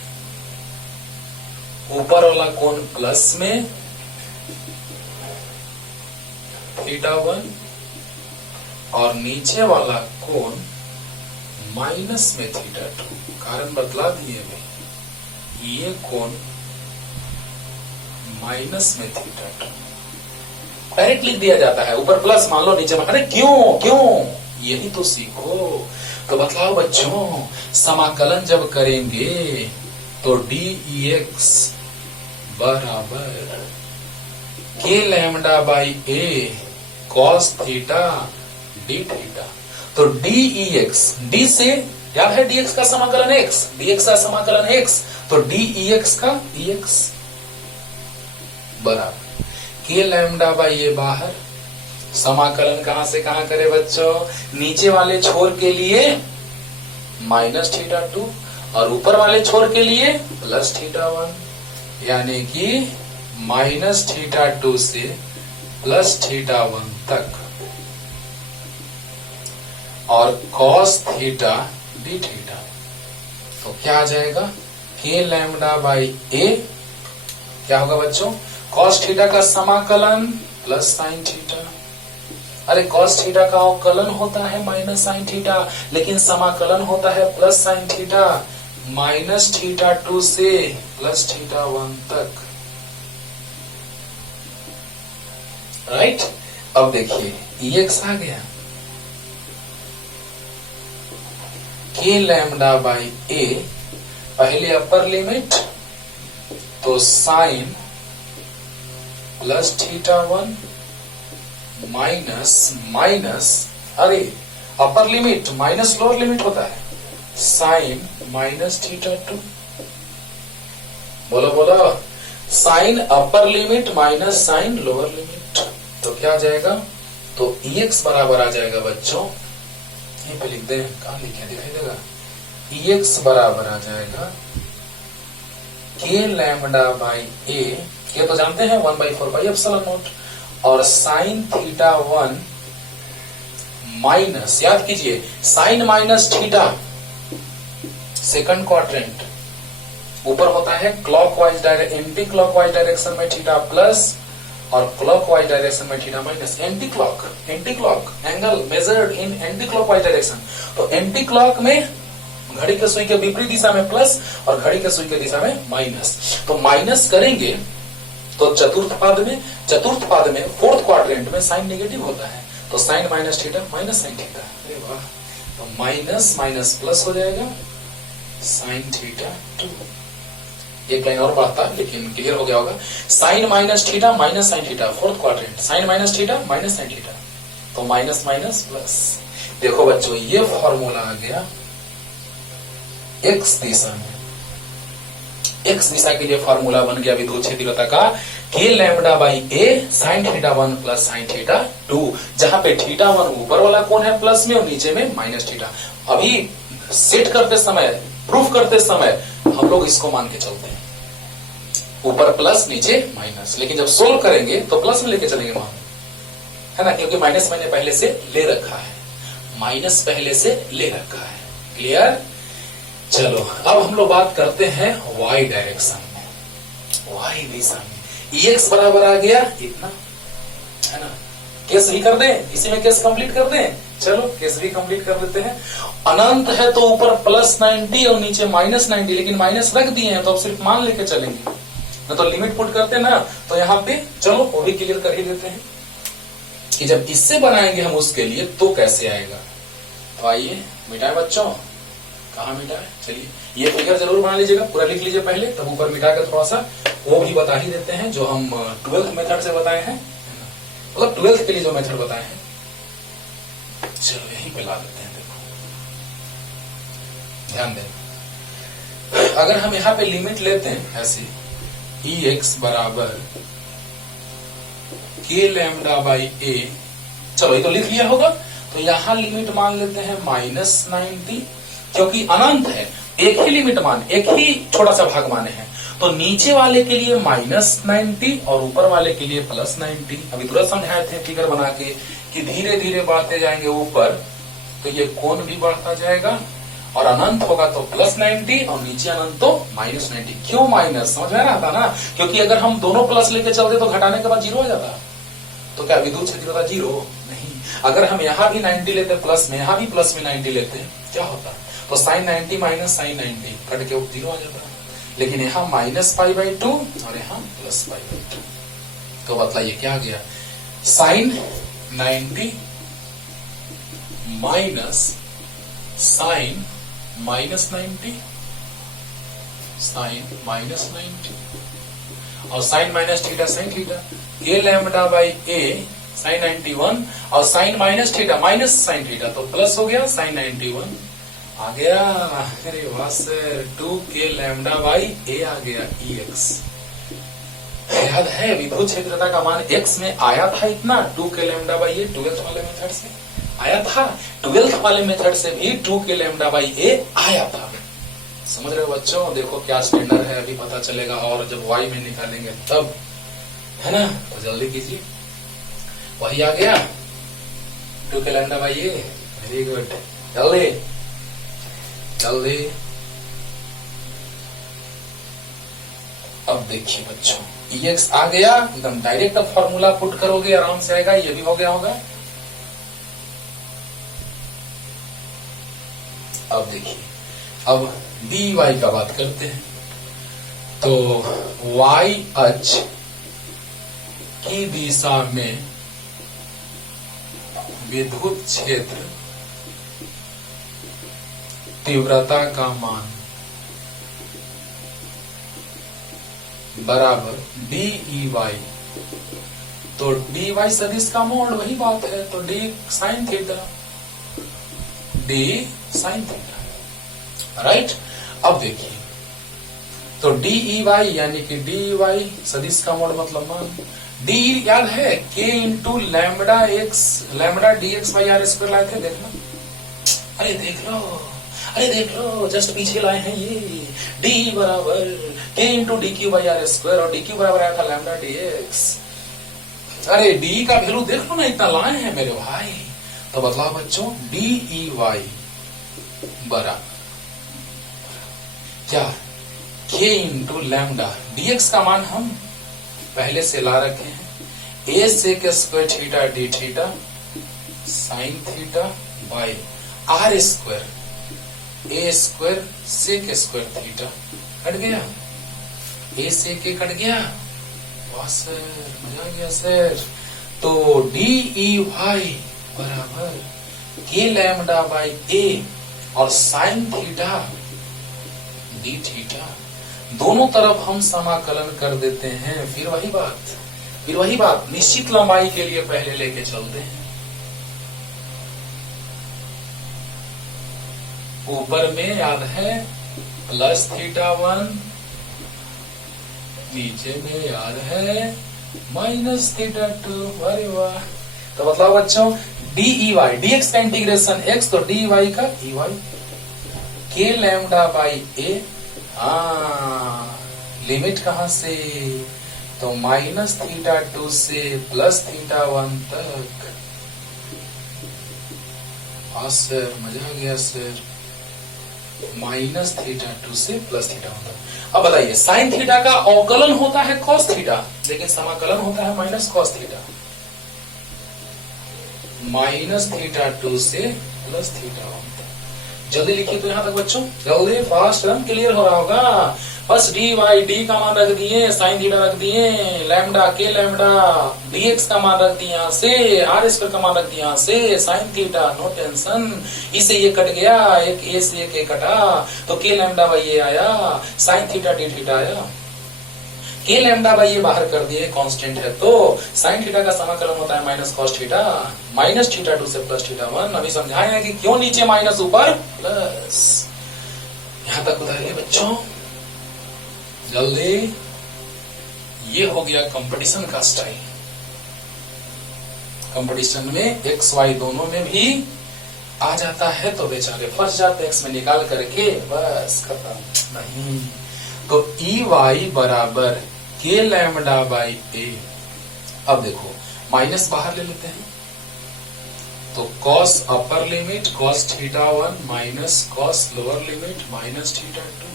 ऊपर वाला कोण प्लस में θ1 और नीचे वाला कोण माइनस में θ2। कारण बतला दिए भाई, ये कोण माइनस में θ2 डायरेक्ट लिख दिया जाता है, ऊपर प्लस मान लो नीचे। अरे क्यों क्यों? यही तो सीखो। तो बतलाओ बच्चों, समाकलन जब करेंगे तो dx बराबर के lambda by A cos theta D theta. तो dx, d से याद है dx का समाकलन x, dx का समाकलन x, तो dx का dx बराबर के लैम्डा बाई ए बाहर। समाकलन कहां से कहां करे बच्चों? नीचे वाले छोर के लिए माइनस θ2 और ऊपर वाले छोर के लिए प्लस θ1, यानी कि माइनस θ2 से प्लस θ1 तक और cos थीटा डी थीटा। तो क्या आ जाएगा? के लैम्डा बाई ए क्या होगा बच्चों? cos थीटा का समाकलन प्लस साइन थीटा। अरे cos थीटा का अवकलन होता है माइनस साइन थीटा, लेकिन समाकलन होता है प्लस साइन थीटा, माइनस θ2 से प्लस θ1 तक। राइट? अब देखिए x आ गया, के लैम्डा बाई ए, पहले अपर लिमिट तो साइन प्लस θ1 माइनस माइनस, अरे upper limit minus lower limit होता है, साइन माइनस θ2। बोलो बोलो, sine upper limit minus sine lower limit. तो क्या आ जाएगा? तो ex बराबर आ जाएगा बच्चों, यहीं पे लिख दे, कहां लिखे दिखाई देगा, ex बराबर आ जाएगा के लैम्डा बाई ए, ये तो जानते हैं 1/4 पाई एप्सिलॉन नॉट, और साइन θ1 माइनस, याद कीजिए sine minus theta second quadrant, ऊपर होता है क्लॉकवाइज एंटी क्लॉकवाइज डायरेक्शन में थीटा प्लस और क्लॉकवाइज डायरेक्शन में theta minus. Anti clock angle measured in anti clockwise direction. तो एंटी क्लॉक में घड़ी के सुई के विपरीत दिशा में प्लस और घड़ी के सुई के दिशा में माइनस। तो माइनस करेंगे तो चतुर्थ पाद में फोर्थ क्वाड्रेंट में साइन नेगेटिव होता है, तो sine minus theta minus sine theta. अरे वाह, तो माइनस माइनस प्लस हो जाएगा साइन θ2। एक लाइन और बढ़ता है लेकिन क्लियर हो गया होगा। Sine minus theta minus sine theta, fourth quadrant, sine minus theta minus sine theta, तो माइनस माइनस प्लस। देखो बच्चों, ये फॉर्मूला आ गया एक्स दिशा में, एक्स दिशा के लिए फॉर्मूला बन गया विद्युत क्षेत्र तीव्रता का के lambda by A sign theta 1 plus sign theta 2, जहां पे थीटा 1 ऊपर वाला कोण है प्लस में और नीचे में माइनस थीटा। अभी सेट करते समय, प्रूफ करते समय हम लोग इसको मान के चलते हैं, ऊपर प्लस नीचे माइनस, लेकिन जब सोल्व करेंगे तो प्लस में लेके चलेंगे मान, है ना, क्योंकि माइनस मैंने पहले से ले रखा है, माइनस पहले से ले रखा है। क्लियर? चलो अब हम लोग बात करते हैं वाई डायरेक्शन में, वाई दिशा में। एक्स बराबर आ गया इतना, है ना। केस भी कर दें, इसी में केस कंप्लीट कर दें। चलो केस भी कंप्लीट कर देते हैं। अनंत है तो ऊपर प्लस 90 और नीचे माइनस 90, लेकिन माइनस रख दिए हैं तो अब सिर्फ मान लेके चलेंगे, ना तो लिमिट पुट करते हैं ना, तो यहाँ पे चलो वो भी क्लियर कर ही देते हैं कि जब इससे बनाएंगे हम उसके लिए तो कैसे आएगा। तो आइए मिटाए बच्चों, कहाँ मिटाए, चलिए ये फिगर जरूर बना लीजिएगा, पूरा लिख लीजिए पहले, तब ऊपर मिटा कर थोड़ा सा वो भी बता ही देते हैं जो हम 12th मेथड से बताए हैं, मतलब 12th के लिए जो मेथड बताए हैं। चलो यहीं पे ला देते हैं, देखो ध्यान दें, अगर हम यहाँ पे लिमिट लेते हैं ऐसे ई एक्स बराबर के लैम्बडा बाई ए, चलो ये तो लिख लिया होगा, तो यहां लिमिट मान लेते हैं -90, क्योंकि अनंत है, एक ही लिमिट मान, एक ही छोटा सा भाग माने हैं, तो नीचे वाले के लिए -90 और ऊपर वाले के लिए +90। अभी तुरंत समझाए थे फिगर बना के कि धीरे धीरे बढ़ते जाएंगे ऊपर, तो ये कोण भी बढ़ता जाएगा, और अनंत होगा तो +90 और नीचे अनंत तो -90। क्यों माइनस, समझ में आ रहा था ना, क्योंकि अगर हम दोनों प्लस लेके चलते तो घटाने के बाद 0 हो जाता, तो क्या विद्युत क्षेत्र होता 0? नहीं। अगर हम यहाँ भी 90 लेते प्लस में, यहाँ भी प्लस में 90 लेते, क्या होता, तो साइन 90 माइनस साइन 90 कट के 0 आ जाता, लेकिन यहाँ -π/2 और यहाँ +π/2, तो बताइए क्या आ गया, साइन 90 माइनस साइन -90, साइन -90 और sine minus theta sine theta, A lambda by A sine 91 और sine minus theta minus sine theta, तो प्लस हो गया साइन 91 आ गया। अरे वाह सर, 2 के लैम्बडा बाई ए आ गया ई एक्स। याद है विद्युत क्षेत्रता का मान एक्स में आया था इतना, 2 के लैम्बडा बाई ए 12th वाले मेथड से आया था, 12th वाले मेथड से भी 2 के लैम्बडा बाई ए आया था। समझ रहे हो बच्चों, देखो क्या स्टैंडर्ड है, अभी पता चलेगा, और जब वाई में निकालेंगे तब, है ना, तो जल्दी कीजिए। वही आ गया 2 के lambda by A, very good, जल्दी जल्दी। अब देखिए बच्चों, ई एक्स आ गया, एकदम डायरेक्ट अब फॉर्मूला पुट करोगे आराम से आएगा, ये भी हो गया होगा। अब देखिए, अब डी वाई का बात करते हैं, तो वाई अक्ष की दिशा में विद्युत क्षेत्र तीव्रता का मान बराबर डी ई वाई, तो डी वाई सदिश का मोड वही बात है, तो D sine theta, D sine theta, right. अब देखिए, तो डी ई वाई यानी कि डी वाई सदिश का मोड मतलब मान, डी याद है K into lambda X, lambda D x by are square लाए थे, देखना, अरे देख लो, अरे देख लो, जस्ट पीछे लाए हैं ये, डी बराबर के into D Q by are square, और डी क्यू बराबर आया था लैम्बडा डी एक्स। अरे डी का वैल्यू देख लो ना, इतना लाए हैं मेरे भाई, तो बतलाओ बच्चों, डी ई वाई बराबर क्या, के इंटू लैम्बडा डी एक्स का मान हम पहले से ला रखे हैं, a sec square theta D theta sine theta by are square a square sec square theta, cut गया, ए से के कट गया, वाह सर मजा आ गया सर। तो डी ई वाई बराबर के लैम्बडा बाई ए और साइन थीटा डी थीटा, दोनों तरफ हम समाकलन कर देते हैं, फिर वही बात निश्चित लंबाई के लिए पहले लेके चलते हैं, ऊपर में याद है +θ1 नीचे में याद है -θ2। अरे वाह। तो बताओ बच्चों, D E Y, D X का इंटीग्रेशन एक्स, तो डी वाई का E Y K lambda by A. Limit कहां से, तो -θ2 से +θ1 तक। सर मजा आ गया सर। -θ2 से +θ1 तक। अब बताइए, साइन थीटा का अवकलन होता है cos थीटा, लेकिन समाकलन होता है -cos थीटा। -θ2 से +θ1 तक। जल्दी लिखिए तो यहां तक बच्चों, जल्दी फास्ट रन, क्लियर हो रहा होगा। बस डी वाई, डी का मान रख दिए, साइन थीटा रख दिए, लैम्डा के लैम्डा, dx का मान रख दिया से, आर स्क्वायर का मान रख दिया से, साइन थीटा, नो टेंशन। इसे ये कट गया, एक ए से एक ए कटा, तो के लैम्डा बाई ये आया, साइन थीटा डी थीटा आया। के लैम्डा बाई ये बाहर कर दिए, कांस्टेंट है, तो साइन थीटा का समाकलन होता है -cos थीटा, -θ2 से +θ1। अभी समझाए कि क्यों नीचे माइनस ऊपर प्लस। यहां तक बताइए बच्चों जल्दी। ये हो गया कंपटीशन का स्टाइल। कंपटीशन में एक्स वाई दोनों में भी आ जाता है तो बेचारे फंस जाते, एक्स में निकाल करके बस खत्म। नहीं, तो ई वाई बराबर के लैम्डा बाई ए। अब देखो माइनस बाहर ले लेते हैं, तो cos upper limit cos θ1 minus cos lower limit -θ2,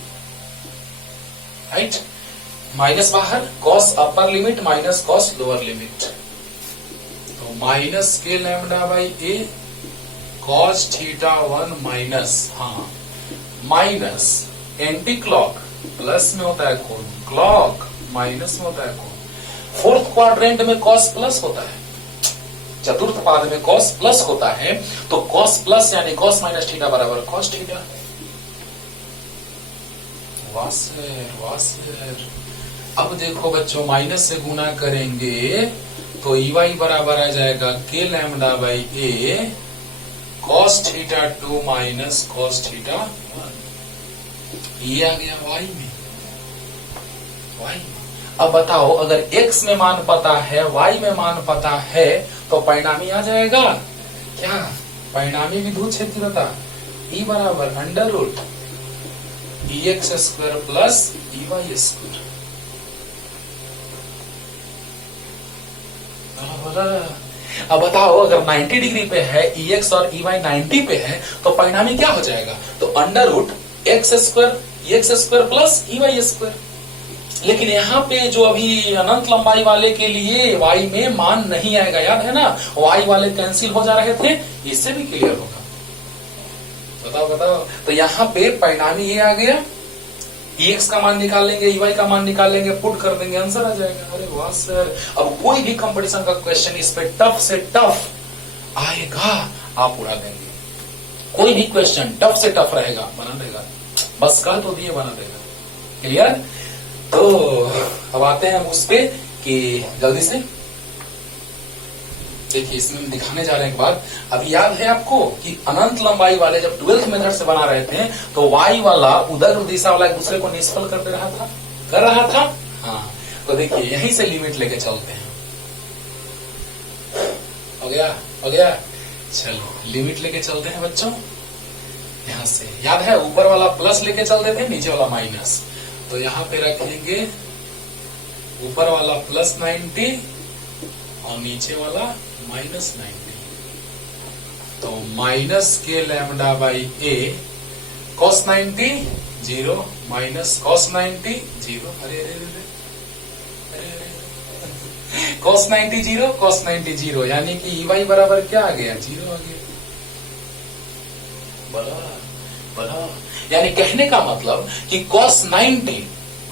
right. Minus बाहर, cos upper limit minus cos lower limit, तो minus K lambda by a cos θ1 minus, हाँ माइनस एंटी क्लॉक, प्लस में होता है कोण, क्लॉक माइनस में होता है कोण। फोर्थ क्वाड्रेंट में cos प्लस होता है, चतुर्थ पाद में cos प्लस होता है, तो cos प्लस यानी cos माइनस थीटा बराबर cos थीटा। वासर। अब देखो बच्चों, माइनस से गुना करेंगे तो ई वाई बराबर आ जाएगा K lambda by a cos θ2 minus cos θ1। ये आ गया वाई में, वाई। अब बताओ, अगर x में मान पता है, y में मान पता है, तो परिणामी आ जाएगा क्या, परिणामी विद्युत क्षेत्रता E बराबर √ EX² प्लस EY²। अब बताओ, अगर 90 डिग्री पे है, EX और EY 90 पे है, तो परिणामी क्या हो जाएगा, तो √x² EX² प्लस EY²। लेकिन यहाँ पे जो अभी अनंत लंबाई वाले के लिए y में मान नहीं आएगा, याद है ना, y वाले कैंसिल हो जा रहे थे, इससे भी क्लियर होगा। बताओ। तो यहाँ पे परिणामी ये आ गया, EX का मान निकाल लेंगे, EY का मान निकाल लेंगे, पुट कर देंगे, आंसर आ जाएगा। अरे वाह सर। अब कोई भी कंपटीशन का क्वेश्चन इस पे टफ से टफ आएगा, आप उड़ा देंगे। कोई भी क्वेश्चन टफ से टफ रहेगा, बना देगा, बस कह तो दिए बना देगा। क्लियर। तो अब आते हैं उस पे कि जल्दी से देखिए, इसमें दिखाने जा रहे हैं एक बात। अभी याद है आपको कि अनंत लंबाई वाले जब 12th मेथड से बना रहे थे, तो y वाला उदर दिशा वाला एक दूसरे को निष्फल कर रहा था। हाँ, तो देखिए यहीं से लिमिट लेके चलते हैं। हो गया। चलो लिमिट लेके चलते हैं बच्चों। यहां से याद है, ऊपर वाला प्लस लेके चलते थे, नीचे वाला माइनस। तो यहाँ पे रखेंगे ऊपर वाला +90 और नीचे वाला -90। तो minus K lambda by a cos 90 0 minus cos 90 0। अरे cos 90 0 cos 90 0, यानी कि EY बराबर क्या आ गया, 0 आ गया। बड़ा यानी कहने का मतलब कि cos 90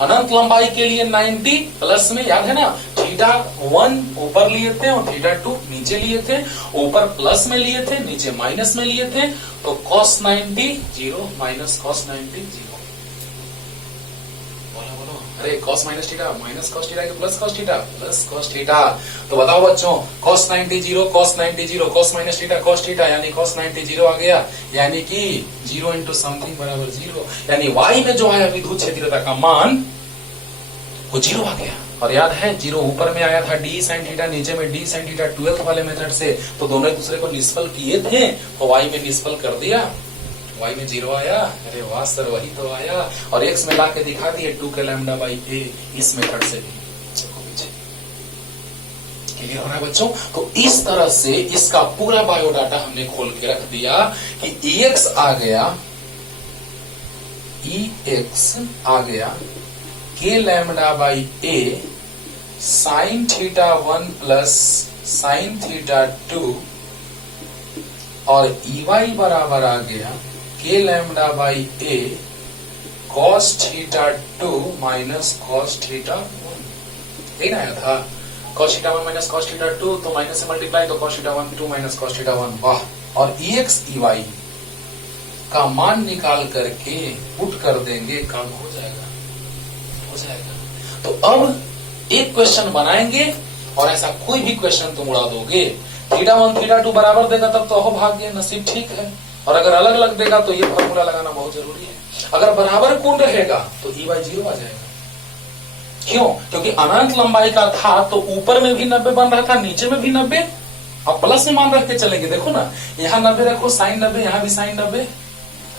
अनंत लंबाई के लिए 90 प्लस में, याद है ना, θ1 ऊपर लिए थे और θ2 नीचे लिए थे, ऊपर प्लस में लिए थे, नीचे माइनस में लिए थे, तो cos 90 0 माइनस cos 90 0। बोलो। अरे cos minus theta minus cos theta के plus cos theta plus cos theta. तो बताओ बच्चों, cos 90 0 cos 90 0 cos minus theta cos theta, यानी cos 90 0 आ गया, यानी कि 0 × समथिंग बराबर 0। यानी y में जो है विद्युत क्षेत्रता का मान वो 0 आ गया। और याद है 0 ऊपर में आया था डी साइन थीटा, नीचे में डी साइन थीटा 12th वाले मेथड से, तो दोनों एक दूसरे को निष्फल किए थे, तो y में निष्फल कर दिया, y में 0 आया। अरे वाह सर, वही तो आया। और x में ला के दिखा दिए 2 के लैम्डा बाई ए, इस मेथड से भी। क्लियर हो रहा है बच्चों? तो इस तरह से इसका पूरा बायोडाटा हमने खोल के रख दिया कि ex आ गया, ex आ गया के lambda by A sign theta 1 plus sign theta 2, और EY बराबर आ गया के lambda by A cos theta 2 minus cos theta 1। यही ना आया था, cos theta 1 minus cos theta 2, तो माइनस से मल्टीप्लाई, तो cos theta 1 2 minus cos theta 1। वाह। और EX EY का मान निकाल करके पुट कर देंगे, काम हो जाएगा, हो जाएगा। तो अब एक क्वेश्चन बनाएंगे और ऐसा कोई भी क्वेश्चन तुम उड़ा दोगे, थीटा 1 थीटा 2 बराबर देगा तब तो अहो भाग्य, नसीब ठीक है। और अगर अलग अलग देगा तो ये फॉर्मूला लगाना बहुत जरूरी है। अगर बराबर कोण रहेगा तो EY 0 आ जाएगा। क्यों? क्योंकि अनंत लंबाई का था तो ऊपर में भी 90 बन रहा था, नीचे में भी 90, अब प्लस में मान रख के चलेंगे। देखो ना, यहाँ 90 रखो, साइन 90, यहाँ भी साइन 90।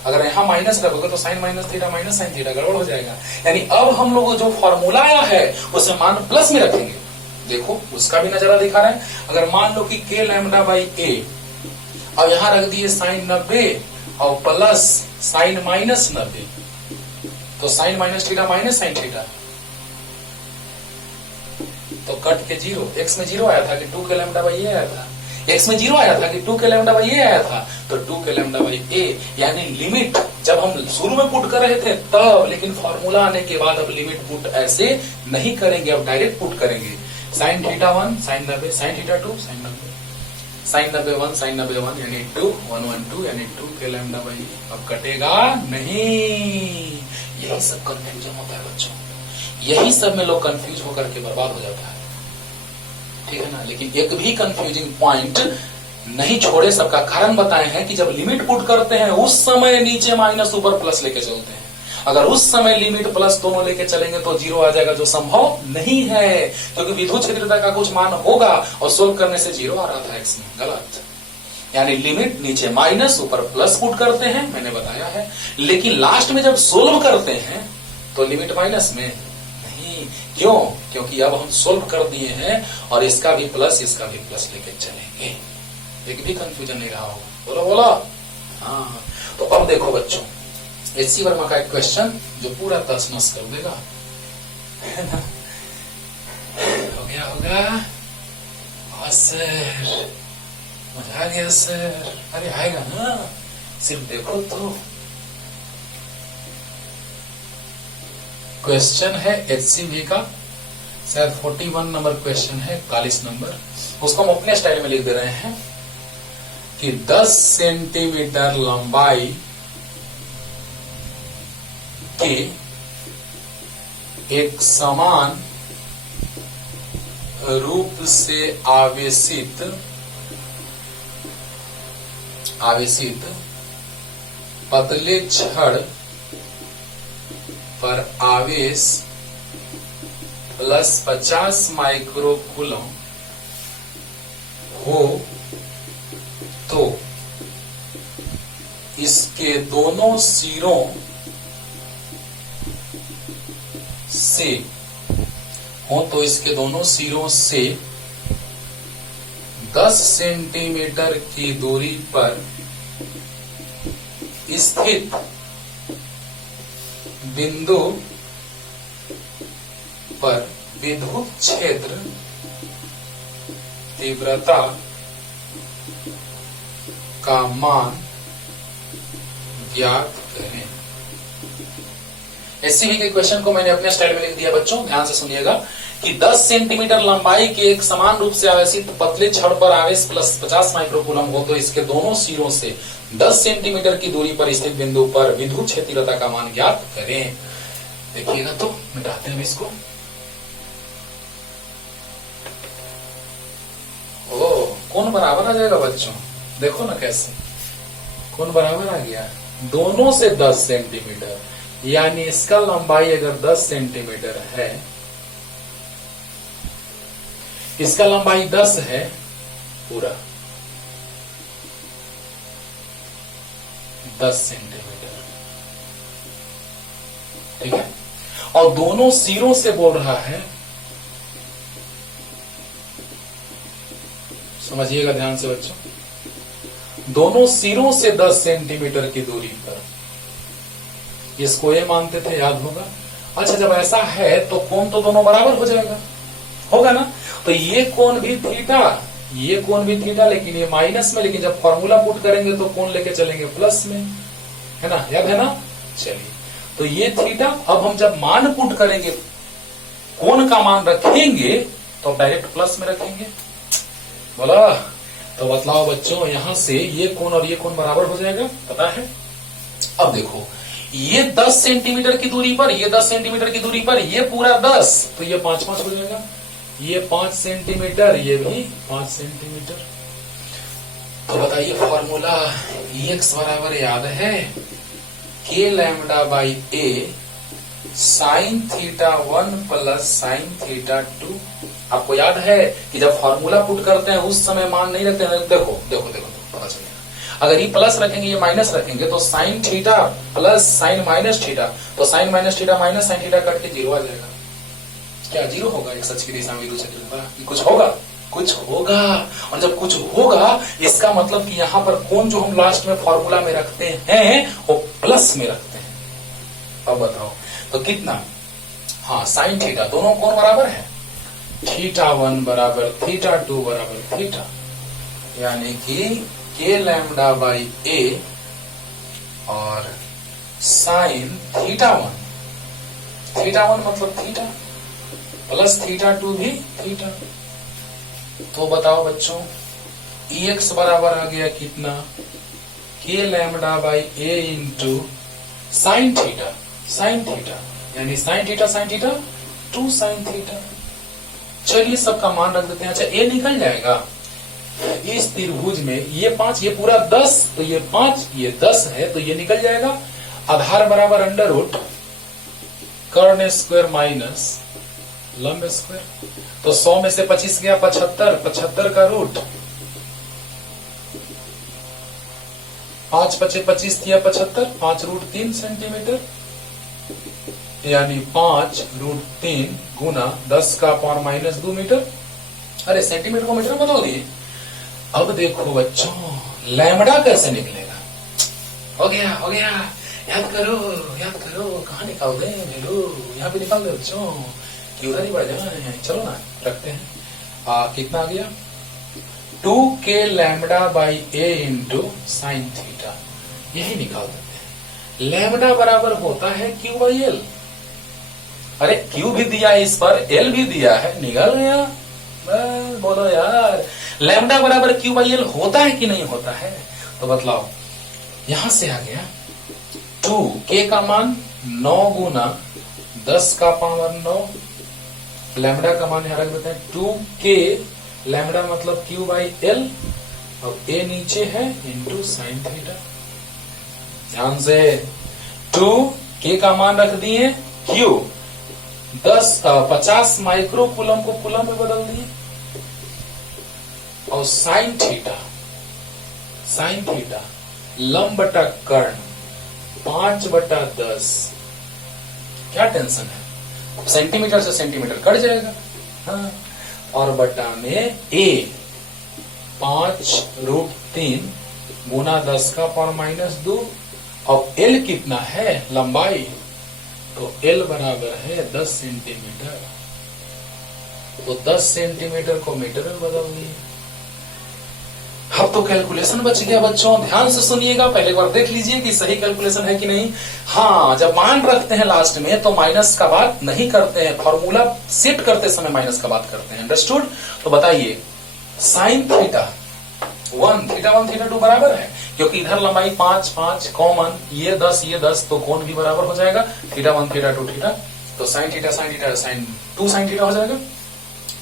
अगर यहाँ माइनस रखोगे तो sine minus theta minus sine theta, गड़बड़ हो जाएगा। यानी अब हम लोग जो फॉर्मूला आया है उसे मान प्लस में रखेंगे। देखो उसका भी नजरा दिखा रहे हैं। अगर मान लो कि के लैम्डा बाई ए, और यहाँ रख दिए साइन 90 और प्लस साइन माइनस 90, तो sine minus theta minus sine theta, तो कट के 0। एक्स में 0 आया था कि 2 के लैम्डा बाई ए आया था, एक्स में 0 आया था कि 2 के लैम्डा बाई ए आया था, तो 2 के लैम्डा बाई ए, यानी लिमिट जब हम शुरू में पुट कर रहे थे तब, लेकिन फॉर्मूला आने के बाद अब लिमिट पुट ऐसे नहीं करेंगे, अब डायरेक्ट पुट करेंगे। Sine theta 1 sine 90, sine theta 2 sine 90, sine 90 1 sine 90 1 यानी 2 1 1 2 यानी 2 के लैम्डा बाई। अब कटेगा नहीं। यही सब कंफ्यूजन होता है बच्चों, यही सब में लोग कंफ्यूज होकर के बर्बाद हो जाता है, ठीक है ना। लेकिन एक भी कंफ्यूजिंग पॉइंट नहीं छोड़े, सबका कारण बताए हैं कि जब लिमिट पुट करते हैं उस समय नीचे माइनस ऊपर प्लस लेके चलते हैं। अगर उस समय लिमिट प्लस दोनों लेके चलेंगे तो 0 आ जाएगा, जो संभव नहीं है, क्योंकि विद्युत क्षेत्रता का कुछ मान होगा और सोल्व करने से 0 आ रहा था एक्स में, गलत। यानी लिमिट नीचे माइनस ऊपर प्लस पुट करते हैं, मैंने बताया है। लेकिन लास्ट में जब सोल्व करते हैं तो लिमिट माइनस में नहीं। क्यों? क्योंकि अब हम सोल्व कर दिए हैं और इसका भी प्लस लेके चलेंगे। एक भी कंफ्यूजन नहीं रहा होगा। बोलो बोलो। हाँ, तो अब देखो बच्चों, एचसी वर्मा का एक क्वेश्चन जो पूरा तस नस कर देगा, है ना। हो गया होगा सर, मजा आ गया सर। अरे आएगा ना, सिर्फ देखो तो। क्वेश्चन है एचसीवी का, शायद 41 नंबर क्वेश्चन है, 41 नंबर। उसको हम अपने स्टाइल में लिख दे रहे हैं कि 10 सेंटीमीटर लंबाई के एक समान रूप से आवेशित पतले छड़ पर आवेश प्लस 50 माइक्रोकूलम हो तो इसके दोनों सिरों से 10 सेंटीमीटर की दूरी पर स्थित बिंदु पर विद्युत क्षेत्र तीव्रता का मान ज्ञात करें। एससीबी के क्वेश्चन को मैंने अपने स्टाइल में लिख दिया बच्चों, ध्यान से सुनिएगा कि 10 सेंटीमीटर लंबाई के एक समान रूप से आवेशित पतले छड़ पर आवेश प्लस 50 माइक्रोकूलम हो तो इसके दोनों सिरों से 10 सेंटीमीटर की दूरी पर स्थित बिंदु पर विद्युत क्षेत्रता का मान ज्ञात करें। देखिएगा तो, मिटाते हैं इसको। कौन बराबर आ जाएगा बच्चों, देखो ना कैसे कौन बराबर आ गया, दोनों से 10 सेंटीमीटर, यानी इसका लंबाई अगर 10 सेंटीमीटर है इसका लंबाई 10 है पूरा 10 सेंटीमीटर, ठीक है। और दोनों सिरों से बोल रहा है, समझिएगा ध्यान से बच्चों, दोनों सिरों से 10 सेंटीमीटर की दूरी पर, इसको ये मानते थे, याद होगा। अच्छा, जब ऐसा है तो कोण तो दोनों बराबर हो जाएगा, होगा ना। तो ये कोण भी थीटा, ये कोण भी थीटा, लेकिन ये माइनस में, लेकिन जब फॉर्मूला पुट करेंगे तो कोण लेके चलेंगे प्लस में, है ना, याद है ना। चलिए, तो ये थीटा, अब हम जब मान पुट करेंगे, कोण का मान रखेंगे तो डायरेक्ट प्लस में रखेंगे, बोला। तो बतलाओ बच्चों, यहां से ये कोण और ये कोण बराबर हो जाएगा, पता है। अब देखो, ये 10 सेंटीमीटर की दूरी पर, ये 10 सेंटीमीटर की दूरी पर, ये पूरा 10, तो ये 5-5 हो जाएगा। ये 5 सेंटीमीटर, ये भी 5 सेंटीमीटर। तो बताइए फॉर्मूला Ex बराबर याद है, k lambda by a sign theta 1 plus sign theta 2। आपको याद है कि जब फॉर्मूला पुट करते हैं उस समय मान नहीं रखते हैं। देखो देखो देखो, पता चलेगा। अगर ये प्लस रखेंगे, ये माइनस रखेंगे, तो sine theta plus sine minus theta, तो sine minus theta minus sine theta cut के 0 आ जाएगा। क्या 0 होगा? एक सच की दिशा में कुछ होगा, कुछ होगा। और जब कुछ होगा, इसका मतलब कि यहाँ पर कोण जो हम लास्ट में फॉर्मूला में रखते हैं वो प्लस में रखते हैं। अब बताओ तो कितना? हाँ, साइन थीटा, दोनों कोण बराबर है, थीटा 1 बराबर थीटा 2 बराबर थीटा, यानी कि k लैम्डा बाई a और साइन थीटा 1 मतलब थीटा प्लस थीटा 2 भी थीटा। तो बताओ बच्चों, Ex बराबर आ गया कितना? k lambda by a into sine theta, यानी साइन थीटा 2 साइन थीटा। चलिए सबका मान रख देते हैं। अच्छा, a निकल जाएगा इस त्रिभुज में, ये 5, ये पूरा 10, तो ये 5, ये 10 है, तो ये निकल जाएगा। आधार बराबर अंडर रूट कर्ण स्क्वायर माइनस लंब स्क्वायर, तो 100 में से 25 गया 75, 75 का रूट 5 पचे 25 दिया 75, 5 रूट 3 सेंटीमीटर, यानी 5 रूट 3 गुना 10 का पावर माइनस 2 मीटर। अरे सेंटीमीटर को मीटर में बदल दिए। अब देखो बच्चों, लैम्डा कैसे निकलेगा? हो गया, याद करो, कहाँ निकाल दे भेलू, यहाँ पे निकाल दे बच्चों, कि उधर ही बढ़ जाए। चलो ना, रखते हैं। कितना आ गया? 2k lambda by a into sine theta, यही निकाल देते हैं। लैम्डा बराबर होता है q बाई l। अरे q भी दिया है इस पर, l भी दिया है, निकल गया। बोलो यार, लैम्डा बराबर q बाई l होता है कि नहीं होता है? तो बतलाओ, यहां से आ गया 2k का मान 9 गुना 10 का पावर 9, लैम्डा का मान यहां रख देते हैं 2k लैम्डा मतलब q बाई l, और a नीचे है इंटू साइन थीटा। ध्यान से, 2k का मान रख दिए q, 50 माइक्रो कूलम को कूलम में बदल दिए, और साइन थीटा लंब बटा कर्ण 5/10। क्या टेंशन है, सेंटीमीटर से सेंटीमीटर कट जाएगा। हाँ, और बटा में a 5 रूट 3 गुना 10 का पावर माइनस 2, और l कितना है लंबाई? तो l बराबर है 10 सेंटीमीटर, तो 10 सेंटीमीटर को मीटर में बदल दिए। अब तो कैलकुलेशन बच गया बच्चों। ध्यान से सुनिएगा, पहले एक बार देख लीजिए कि सही कैलकुलेशन है कि नहीं। हाँ, जब मान रखते हैं लास्ट में तो माइनस का बात नहीं करते हैं, फॉर्मूला सेट करते समय माइनस का बात करते हैं। अंडरस्टूड? तो बताइए, साइन थीटा 1 थीटा 2 बराबर है, क्योंकि इधर लंबाई 5 कॉमन, ये 10 तो कोण भी बराबर हो जाएगा, थीटा 1 थीटा 2 थीटा, तो sine theta sine 2 sine theta हो जाएगा,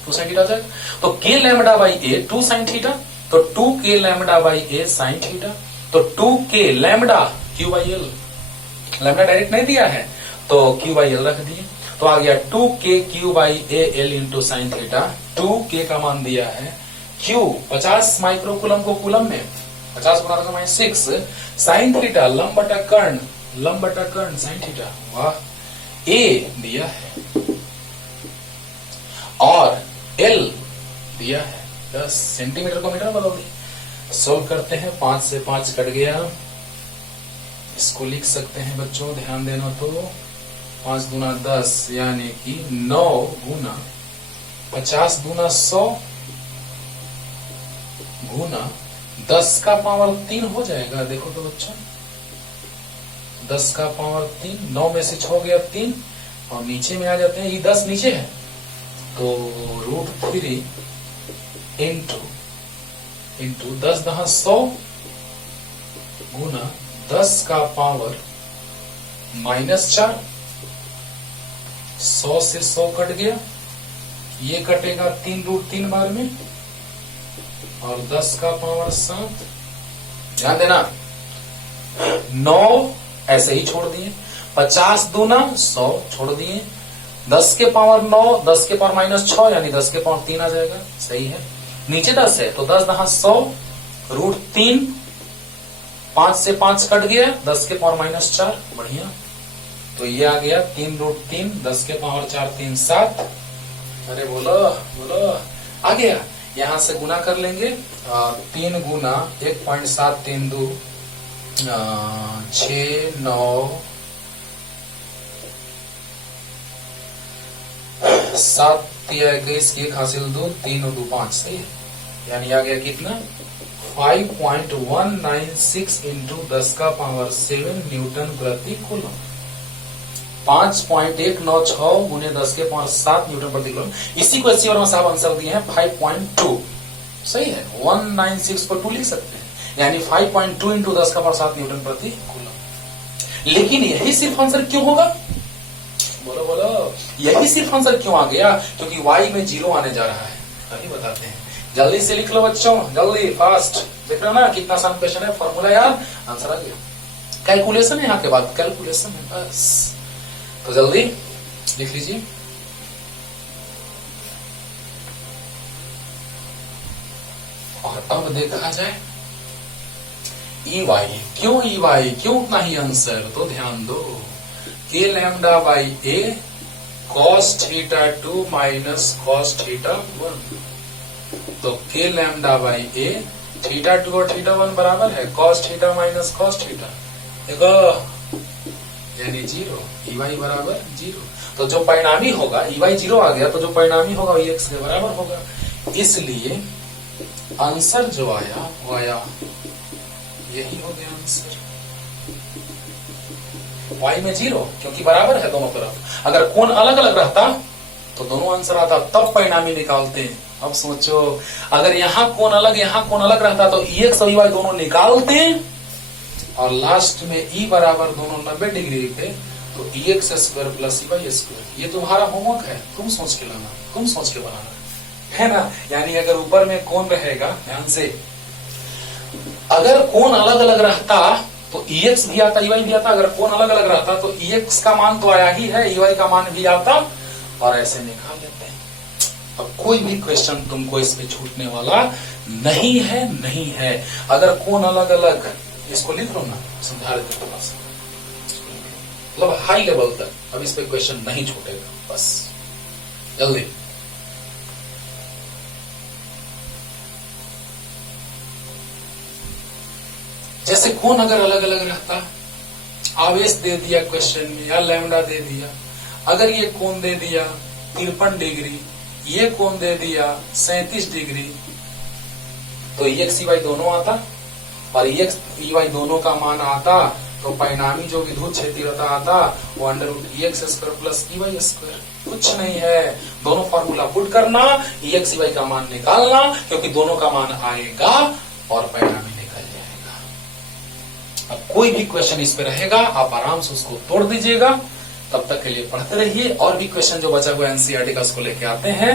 2 साइन थीटा हो जाएगा। तो k lambda by a 2 sign theta, तो 2k lambda by a sign theta, तो 2k lambda q by l, lambda direct नहीं दिया है तो q बाई l रख दिए। तो आ गया 2k/a/l into sine theta. 2k का मान दिया है, q 50 माइक्रोकूलम को कूलम में 50 गुना 6 साइन थीटा लंब बटा कर्ण साइन थीटा। वाह, a दिया है और l दिया है 10 सेंटीमीटर को मीटर बदल दी। सोल्व करते हैं, 5 से 5 कट गया। इसको लिख सकते हैं बच्चों, ध्यान देना। तो 5 दूना 10 यानी कि 9 गुना 50 दूना 100 गुना 10 का पावर 3 हो जाएगा। देखो तो बच्चों, 10 का पावर 3, 9 में से 6 गया 3 और नीचे में आ जाते हैं, ये 10 नीचे है तो √3 इंटू 10 दहा 100 गुना 10 का पावर -4। 100 से 100 कट गया, ये कटेगा 3√3 बार में और 10 का पावर 7। ध्यान देना, 9 ऐसे ही छोड़ दिए, 50 दूना 100 छोड़ दिए, 10 के पावर 9, 10 के पावर -6 यानी 10 के पावर 3 आ जाएगा। सही है, नीचे 10 है तो 10 दहा 100 √3, 5 से 5 कट गया, 10 के पावर -4। बढ़िया, तो ये आ गया 3√3, 10 के पावर 4 3 7। अरे बोलो आ गया। यहां से गुना कर लेंगे, 3 गुना 1.732 6 9 7 21 1 हासिल 2 3 और 2 5। सही है, यानी आ गया कितना 5.196 इंटू 10 का पावर 7 न्यूटन प्रति कूलम। 5.196 गुने 10 के पावर 7 न्यूटन प्रति कूलम। इसी को अच्छी बार में साहब आंसर दिए हैं 5.2। सही है, 196 को 2 लिख सकते हैं, यानी 5.2 इंटू 10 का पावर 7 न्यूटन प्रति कूलम। लेकिन यही सिर्फ आंसर क्यों होगा? बोलो यही सिर्फ आंसर क्यों आ गया? क्योंकि y में 0 आने जा रहा है। अभी बताते हैं, जल्दी से लिख लो बच्चों, जल्दी फास्ट। देख रहे हो ना कितना आसान क्वेश्चन है, फॉर्मूला यार, आंसर आ गया। कैलकुलेशन है, यहाँ के बाद कैलकुलेशन है बस। तो जल्दी लिख लीजिए। और अब देखा जाए EY, क्यों EY, क्यों उतना ही आंसर? तो ध्यान दो, k/a cos θ2 माइनस cos θ1। तो k/a θ2 और θ1 बराबर है cos θ माइनस cos θ। देखो यानी 0, EY बराबर 0। तो जो परिणामी होगा, EY 0 आ गया तो जो परिणामी होगा वो x के बराबर होगा। इसलिए आंसर जो आया वो आया, यही हो गया आंसर। y में 0 क्योंकि बराबर है दोनों तरफ। अगर कोण अलग अलग रहता तो दोनों आंसर आता, तब परिणामी निकालते हैं। अब सोचो, अगर यहाँ कोण अलग रहता तो EX और EY दोनों निकालते और लास्ट में E बराबर दोनों 90 डिग्री पे, तो EX² प्लस EY²। ये तुम्हारा होमवर्क है, तुम सोच के लाना, तुम सोच के बनाना, है ना। यानी अगर ऊपर में कोण रहेगा, ध्यान से, अगर कोण अलग अलग रहता तो EX भी आता, EY भी आता। अगर कोण अलग अलग रहता तो EX का मान तो आया ही है, EY का मान भी आता, और ऐसे निकाल लेते हैं। अब कोई भी क्वेश्चन तुमको इसमें छूटने वाला नहीं है। अगर कोण अलग अलग, इसको लिख लो ना, समझा रहे थे थोड़ा सा, मतलब हाई लेवल तक। अब इस पे क्वेश्चन नहीं छूटेगा, बस जल्दी। जैसे कोण अगर अलग अलग रहता, आवेश दे दिया क्वेश्चन में या लैम्डा दे दिया, अगर ये कोण दे दिया 53 डिग्री, ये कोण दे दिया 37 डिग्री, तो EX EY दोनों आता, और EX EY दोनों का मान आता, तो परिणामी जो विद्युत क्षेत्रफल आता वो √EX² प्लस EY²। कुछ नहीं है, दोनों फॉर्मूला पुट करना, EX EY का मान निकालना, क्योंकि दोनों का मान आएगा और परिणामी निकल जाएगा। अब कोई भी क्वेश्चन इस पे रहेगा, आप आराम से उसको तोड़ दीजिएगा। तब तक के लिए पढ़ते रहिए, और भी क्वेश्चन जो बचा हुआ NCERT का उसको लेके आते हैं,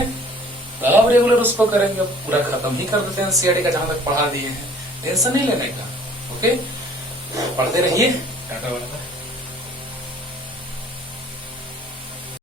अब रेगुलर उसको करेंगे, पूरा खत्म ही कर देते हैं NCERT का जहां तक पढ़ा दिए हैं। टेंशन नहीं लेने का, ओके। पढ़ते रहिए, टाटा बाय बाय।